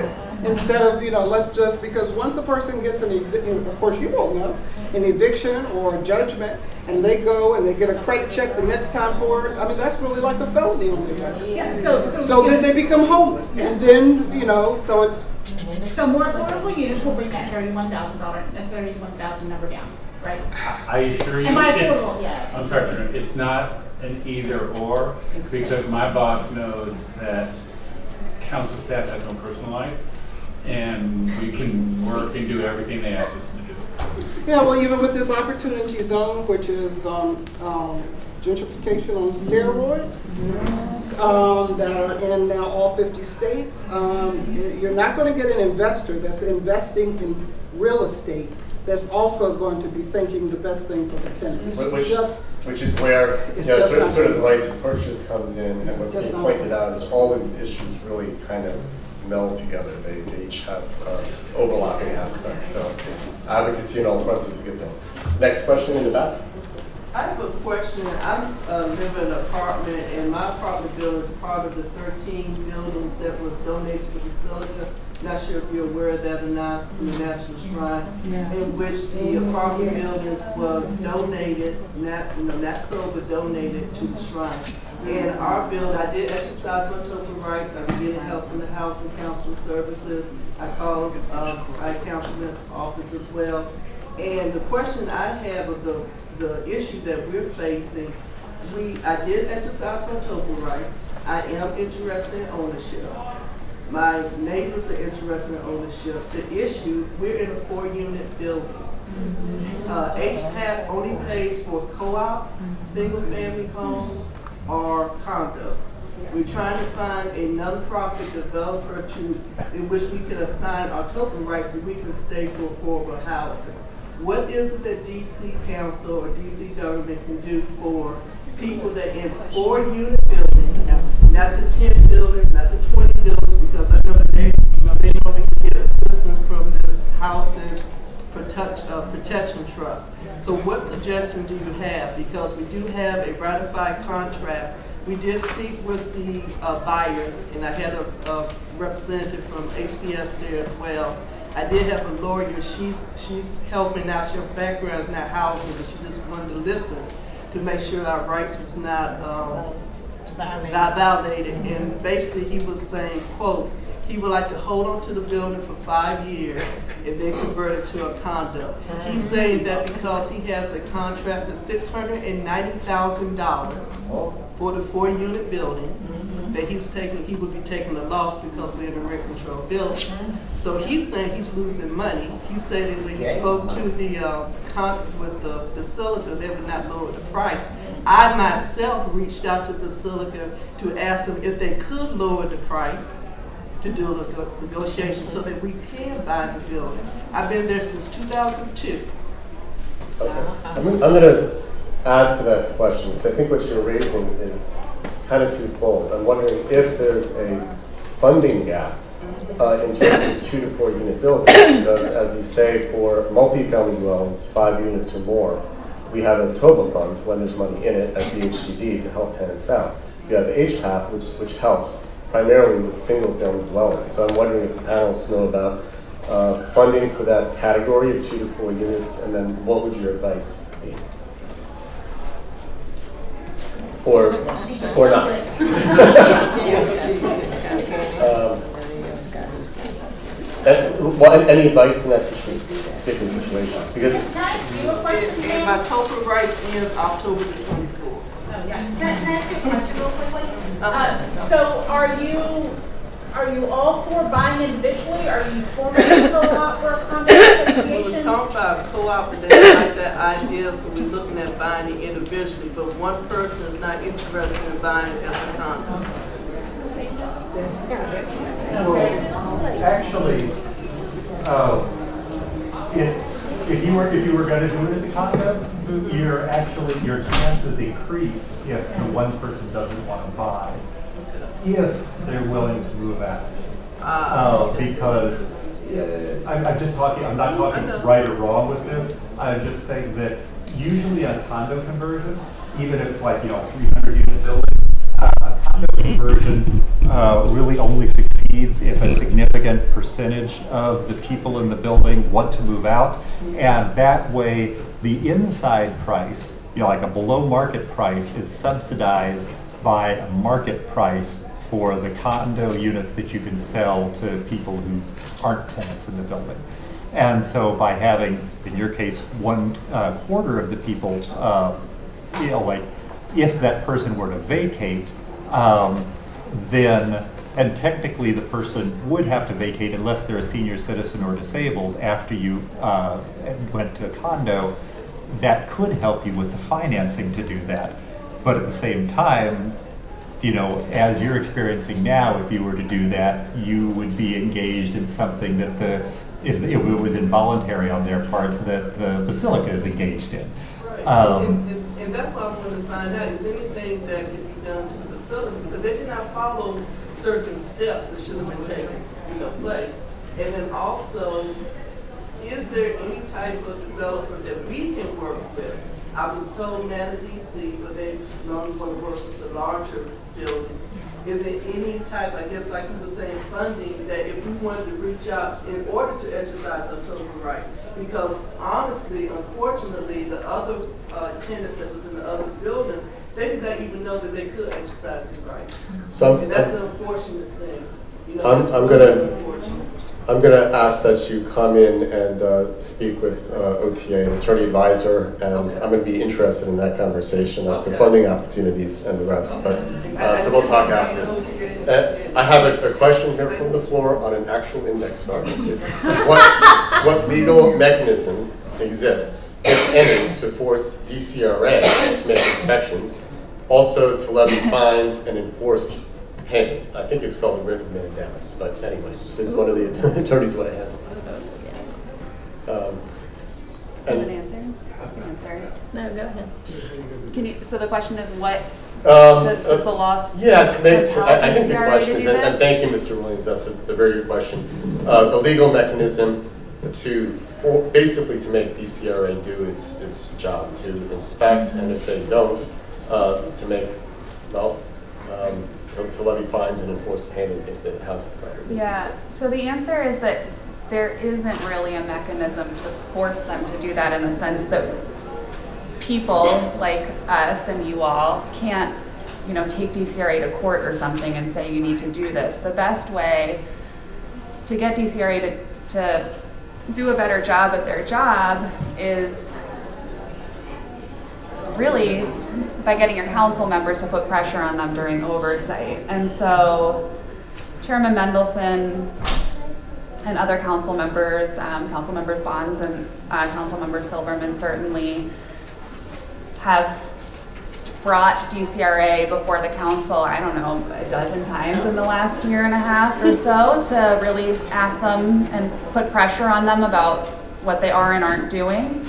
instead of, you know, let's just, because once a person gets an eviction, of course you won't know, an eviction or a judgment, and they go and they get a credit check the next time for it, I mean, that's really like a felony on their record. Yeah, So then they become homeless, and then, you know, so it's, So more affordable units will bring that $31,000 number down, right? I assure you, Am I it's, affordable? Yeah. I'm sorry, it's not an either or, because my boss knows that council staff has no personal life, and we can work and do everything they ask us to do. yeah, well, even with this opportunity zone, which is, gentrification on steroids, that are in now all 50 states, you're not gonna get an investor that's investing in real estate that's also going to be thinking the best thing for the tenants. Which is where, It's you know, just not- sort of the right to purchase comes in, and what's It's just being not- pointed out is all of these issues really kind of meld together. They each have overlapping aspects, so advocacy on all fronts is a good thing. Next question in the back. I have a question. I live in an apartment, and my apartment building is part of the 13 buildings that was donated to the Basilica. Not sure if you're aware of that or not, from the National Shrine, in which the apartment buildings was donated, not sold, but donated to the shrine. And our building, I did exercise my token rights. I've been getting help from the House and Council Services. I called our councilman office as well. And the question I have of the issue that we're facing, I did exercise my token rights. I am interested in ownership. My neighbors are interested in ownership. The issue, we're in a 4-unit building. HPAP only pays for co-op, single-family homes, or condos. We're trying to find a nonprofit developer in which we can assign our token rights and we can stay for affordable housing. What is it that DC Council or DC government can do for people that in 4-unit buildings, not the 10 buildings, not the 20 buildings, because I know that they only get assistance from this housing protection trust. So what suggestion do you have? Because we do have a ratified contract. We did speak with the buyer, and I had a representative from HCS there as well. I did have a lawyer. She's helping out. Her background is not housing, but she just wanted to listen to make sure our rights was not violated. And basically, he was saying, quote, he would like to hold on to the building for 5 years and then convert it to a condo. He's saying that because he has a contract of $690,000 for the 4-unit building, that he would be taking a loss because we're in a rent control building. So he's saying he's losing money. He said that when he spoke to the with the Basilica, they would not lower the price. I myself reached out to Basilica to ask them if they could lower the price to do a negotiation so that we can buy the building. I've been there since 2002. Okay. I'm going to add to that question, because I think what you're raising is kind of twofold. I'm wondering if there's a funding gap in terms of 2 to 4 unit buildings, because as you say, for multi-family dwellings, 5 units or more, we have a TOBA fund when there's money in it at DHCD to help tenants out. You have HPAP, which helps primarily with single-family dwellings. So I'm wondering if the panelists know about funding for that category of 2 to 4 units, and then what would your advice be? Or not? Any advice in that particular situation? Because Can I ask you a question, And ma'am? my TOFA rights ends October the 24th. Oh, yes. Can I ask you a question real quickly? So are you all for buying individually? Are you forming a co-op or a condo We was association? talking about a co-op and they didn't like that idea, so we're looking at buying it individually, but one person is not interested in buying it as a condo. Actually, it's, if you were gonna do it as a condo, your chances increase if the one person doesn't wanna buy, if they're willing to move out. Because, I'm just talking, I'm not talking right or wrong with this, I'm just saying that usually on condo conversion, even if it's like, 300 unit building, a condo conversion really only succeeds if a significant percentage of the people in the building want to move out. And that way, the inside price, like a below market price, is subsidized by a market price for the condo units that you can sell to people who aren't tenants in the building. And so by having, in your case, 1/4 of the people, like if that person were to vacate, then, and technically the person would have to vacate unless they're a senior citizen or disabled after you went to a condo, that could help you with the financing to do that. But at the same time, as you're experiencing now, if you were to do that, you would be engaged in something that if it was involuntary on their part, that the Basilica is engaged in. And that's why I wanted to find out, is anything that can be done to the facility? Because they did not follow certain steps that should have been taken place. And then also, is there any type of developer that we can work with? I was told Nana DC, but they normally want to work with the larger buildings. Is there any type, I guess like you were saying, funding, that if we wanted to reach out in order to exercise our total rights? Because honestly, unfortunately, the other tenants that was in the other buildings, they did not even know that they could exercise their rights. And that's an unfortunate thing. I'm gonna ask that you come in and speak with OTA, an attorney advisor, and I'm gonna be interested in that conversation as to funding opportunities and the rest. But so we'll talk after this. I have a question here from the floor on an actual index card. It's what legal mechanism exists, if any, to force DCRA to make inspections, also to levy fines and enforce payment? I think it's called a writ of mandamus, but anyway, just one of the attorneys what I have. No, go ahead. So the question is what, Does the law? Yeah, to make, compel I think the DCRA question to is, do and this? thank you, Mr. Williams, that's a very good question. The legal mechanism basically to make DCRA do its job, to inspect, and if they don't, to make, to levy fines and enforce payment if the housing provider misses. Yeah, so the answer is that there isn't really a mechanism to force them to do that, in the sense that people like us and you all can't, take DCRA to court or something and say you need to do this. The best way to get DCRA to do a better job at their job is really by getting your council members to put pressure on them during oversight. And so Chairman Mendelson and other council members, Councilmembers Bonds and Councilmember Silverman certainly have brought DCRA before the council, I don't know, a dozen times in the last year and a half or so, to really ask them and put pressure on them about what they are and aren't doing.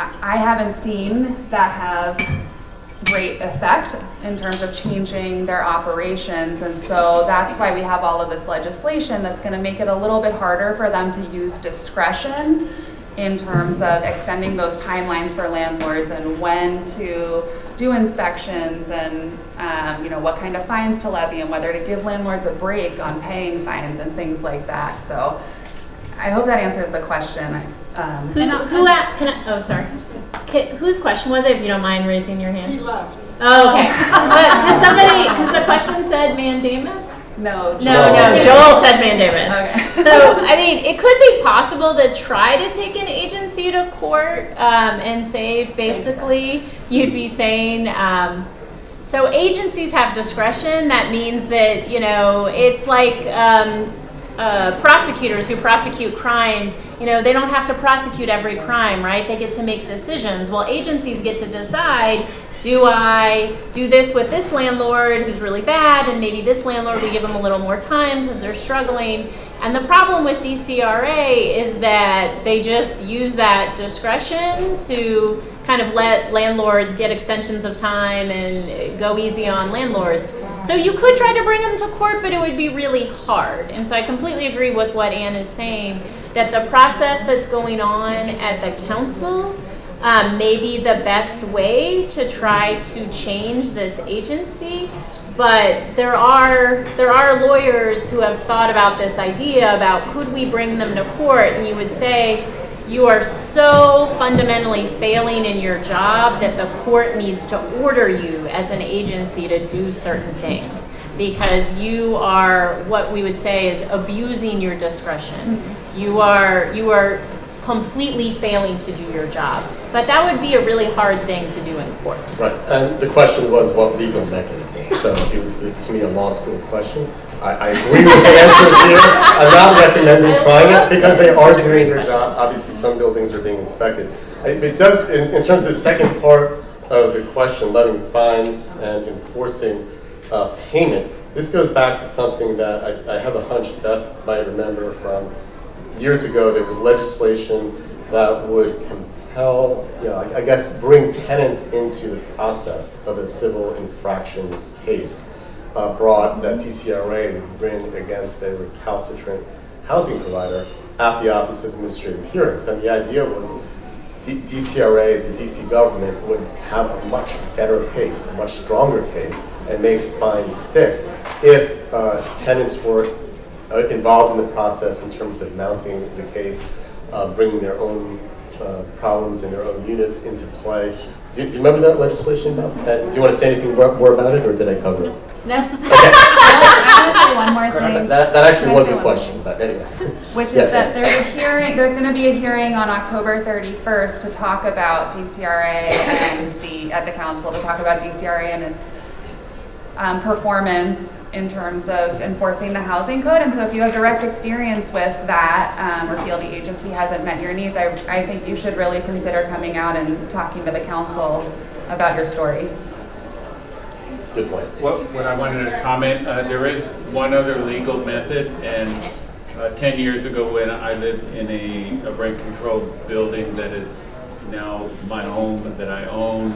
I haven't seen that have great effect in terms of changing their operations, and so that's why we have all of this legislation that's going to make it a little bit harder for them to use discretion in terms of extending those timelines for landlords and when to do inspections and what kind of fines to levy and whether to give landlords a break on paying fines and things like that. So I hope that answers the question. Whose question was it, if you don't mind raising your hand? He left. Oh, okay. But because the question said mandamus? No. No, Joel said mandamus. Okay. So, I mean, it could be possible to try to take an agency to court and say, basically, you'd be saying, so agencies have discretion. That means that, you know, it's like prosecutors who prosecute crimes, you know, they don't have to prosecute every crime, right? They get to make decisions. Well, agencies get to decide, do I do this with this landlord who's really bad, and maybe this landlord, we give them a little more time because they're struggling. And the problem with DCRA is that they just use that discretion to kind of let landlords get extensions of time and go easy on landlords. So you could try to bring them to court, but it would be really hard. And so I completely agree with what Ann is saying, that the process that's going on at the council may be the best way to try to change this agency. But there are lawyers who have thought about this idea about could we bring them to court, and you would say you are so fundamentally failing in your job that the court needs to order you as an agency to do certain things because you are what we would say is abusing your discretion. You are completely failing to do your job. But that would be a really hard thing to do in court. Right, and the question was what legal mechanism? So it was, to me, a law school question. I agree with the answers here. I'm not recommending trying it because they are doing their job. Obviously, some buildings are being inspected. It does, in terms of the second part of the question, levying fines and enforcing payment, this goes back to something that I have a hunch Beth might remember from years ago. There was legislation that would compel, I guess, bring tenants into the process of a civil infractions case brought that DCRA would bring against a recalcitrant housing provider at the Office of Administrative Hearings. And the idea was DCRA, the DC government, would have a much better case, a much stronger case, and make fines stick if tenants were involved in the process in terms of mounting the case, bringing their own problems in their own units into play. Do you remember that legislation? Do you want to say anything more about it, or did I cover it? No. I want to say one more thing. That actually was a question, but anyway. Which is that there's a hearing, there's going to be a hearing on October 31st to talk about DCRA and at the council to talk about DCRA and its performance in terms of enforcing the housing code. And so if you have direct experience with that or feel the agency hasn't met your needs, I think you should really consider coming out and talking to the council about your story. Good point. What I wanted to comment, there is one other legal method, and 10 years ago when I lived in a rent-controlled building that is now my home, that I own,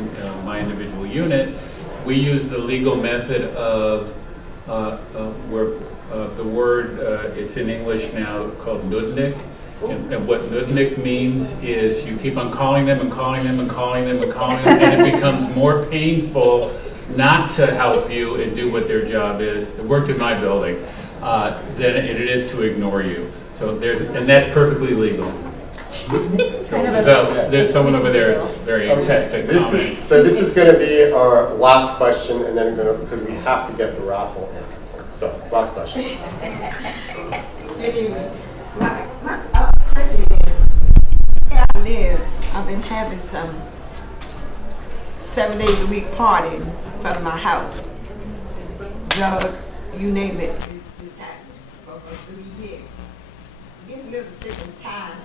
my individual unit, we use the legal method of where the word, it's in English now called nudnik. And what nudnik means is you keep on calling them and calling them and calling them and calling them, and it becomes more painful not to help you and do what their job is. It worked in my building. Than it is to ignore you. So and that's perfectly legal. So there's someone over there who's very interested. So this is going to be our last question, and then because we have to get the raffle in. So last question. Good evening. My question is, where I live, I've been having some 7 days a week partying in front of my house. Drugs, you name it, is happening for 3 years. I'm getting a little sick and tired.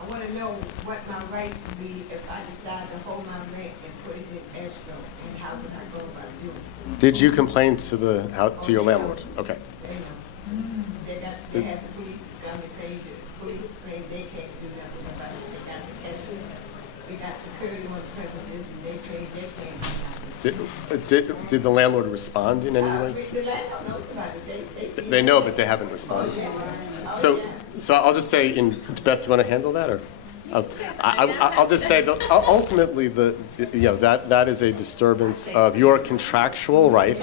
I want to know what my rights would be if I decide to hold my rent and put it in escrow, and how would I go about doing it? Did you complain to your landlord? Okay. They know. They have the police come to pay. The police claim they can't do nothing about it. They got the cash. We got security on the premises, and they claim they can't do nothing. Did the landlord respond in any way? The landlord knows about it. They know, but they haven't responded. So I'll just say, Beth, do you want to handle that, or? I'll just say that ultimately that is a disturbance of your contractual right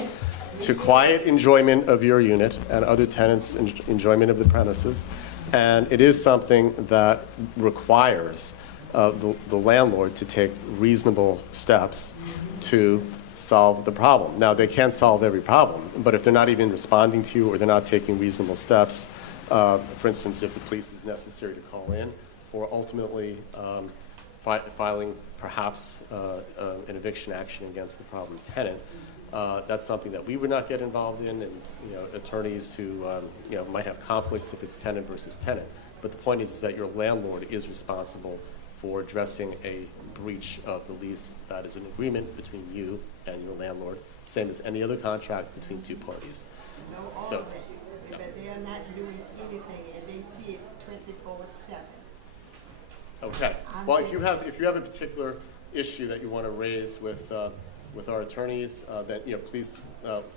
to quiet enjoyment of your unit and other tenants' enjoyment of the premises, and it is something that requires the landlord to take reasonable steps to solve the problem. Now, they can't solve every problem, but if they're not even responding to you or they're not taking reasonable steps, for instance, if the police is necessary to call in, or ultimately filing perhaps an eviction action against the problem tenant, that's something that we would not get involved in, and attorneys who might have conflicts if it's tenant versus tenant. But the point is that your landlord is responsible for addressing a breach of the lease that is an agreement between you and your landlord, same as any other contract between two parties. Know all So, of that, but they are not doing anything, and they see it 24/7. okay. Well, if you have a particular issue that you want to raise with our attorneys, then please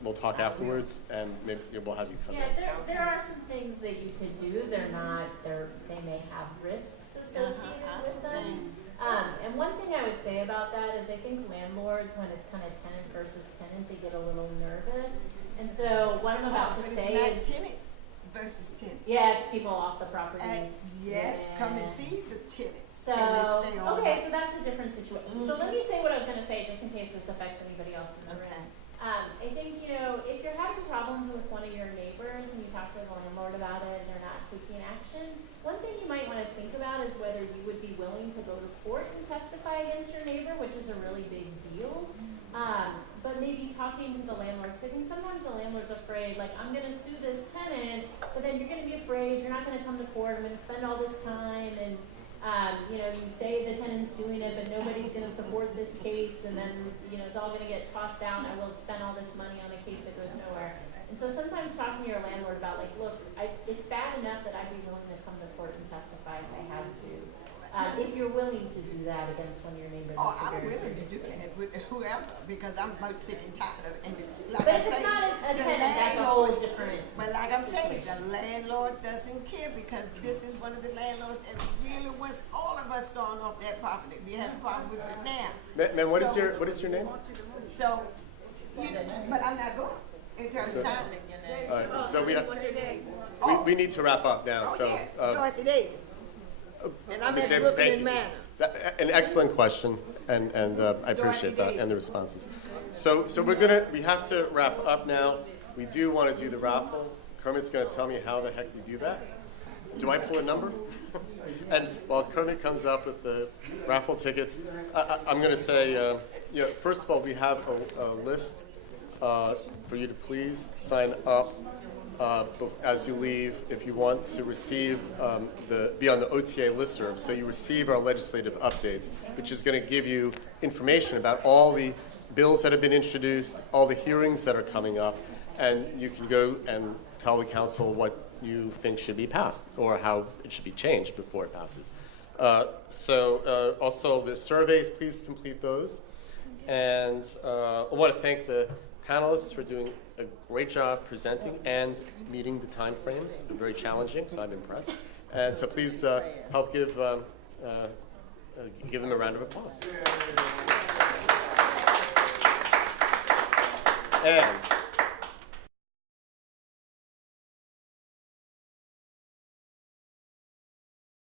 we'll talk afterwards, and maybe we'll have you come in. Yeah, there are some things that you could do. They may have risks associated with them. And one thing I would say about that is I think landlords, when it's kind of tenant versus tenant, they get a little nervous. And so what I'm about to say But is, it's not tenant versus tenant. yeah, it's people off the property. And yes, come and Yeah. see the tenants. So, and they stay on okay, the- so that's a different situation. So let me say what I was gonna say, just in case this affects anybody else in the room. I think, if you're having problems with one of your neighbors and you talk to the landlord about it and they're not taking action, one thing you might wanna think about is whether you would be willing to go to court and testify against your neighbor, which is a really big deal. But maybe talking to the landlord, because I think sometimes the landlord's afraid, like, I'm gonna sue this tenant, but then you're gonna be afraid, you're not gonna come to court, I'm gonna spend all this time, and, you say the tenant's doing it, but nobody's gonna support this case, and then, it's all gonna get tossed out, and I will spend all this money on a case that goes nowhere. And so sometimes talking to your landlord about, like, look, it's bad enough that I'd be willing to come to court and testify if I had to. If you're willing to do that against one of your neighbors. Oh, that's a I'm very willing to do serious thing. that with whoever, because I'm about sick and tired of it. And like But I if it's say, not a the tenant, that's a whole landlord- different. But like I'm saying, situation. the landlord doesn't care, because this is one of the landlords that really wants all of us going off that property. We have a problem with it now. Ma'am, what is So- your name? So, but I'm not going until it's time. All right, so we need to wrap up now. Oh, So, yeah, Dorothy Davis. And I'm Ms. at Davis, thank Brooklyn you. Manor. An excellent question, and I appreciate that and the responses. So we have to wrap up now. We do want to do the raffle. Kermit's going to tell me how the heck we do that. Do I pull a number? And while Kermit comes up with the raffle tickets, I'm going to say, first of all, we have a list for you to please sign up as you leave if you want to receive be on the OTA listserv. So you receive our legislative updates, which is going to give you information about all the bills that have been introduced, all the hearings that are coming up, and you can go and tell the council what you think should be passed or how it should be changed before it passes. Also the surveys, please complete those. And I want to thank the panelists for doing a great job presenting and meeting the time frames. Very challenging, so I'm impressed. And so please help give them a round of applause. And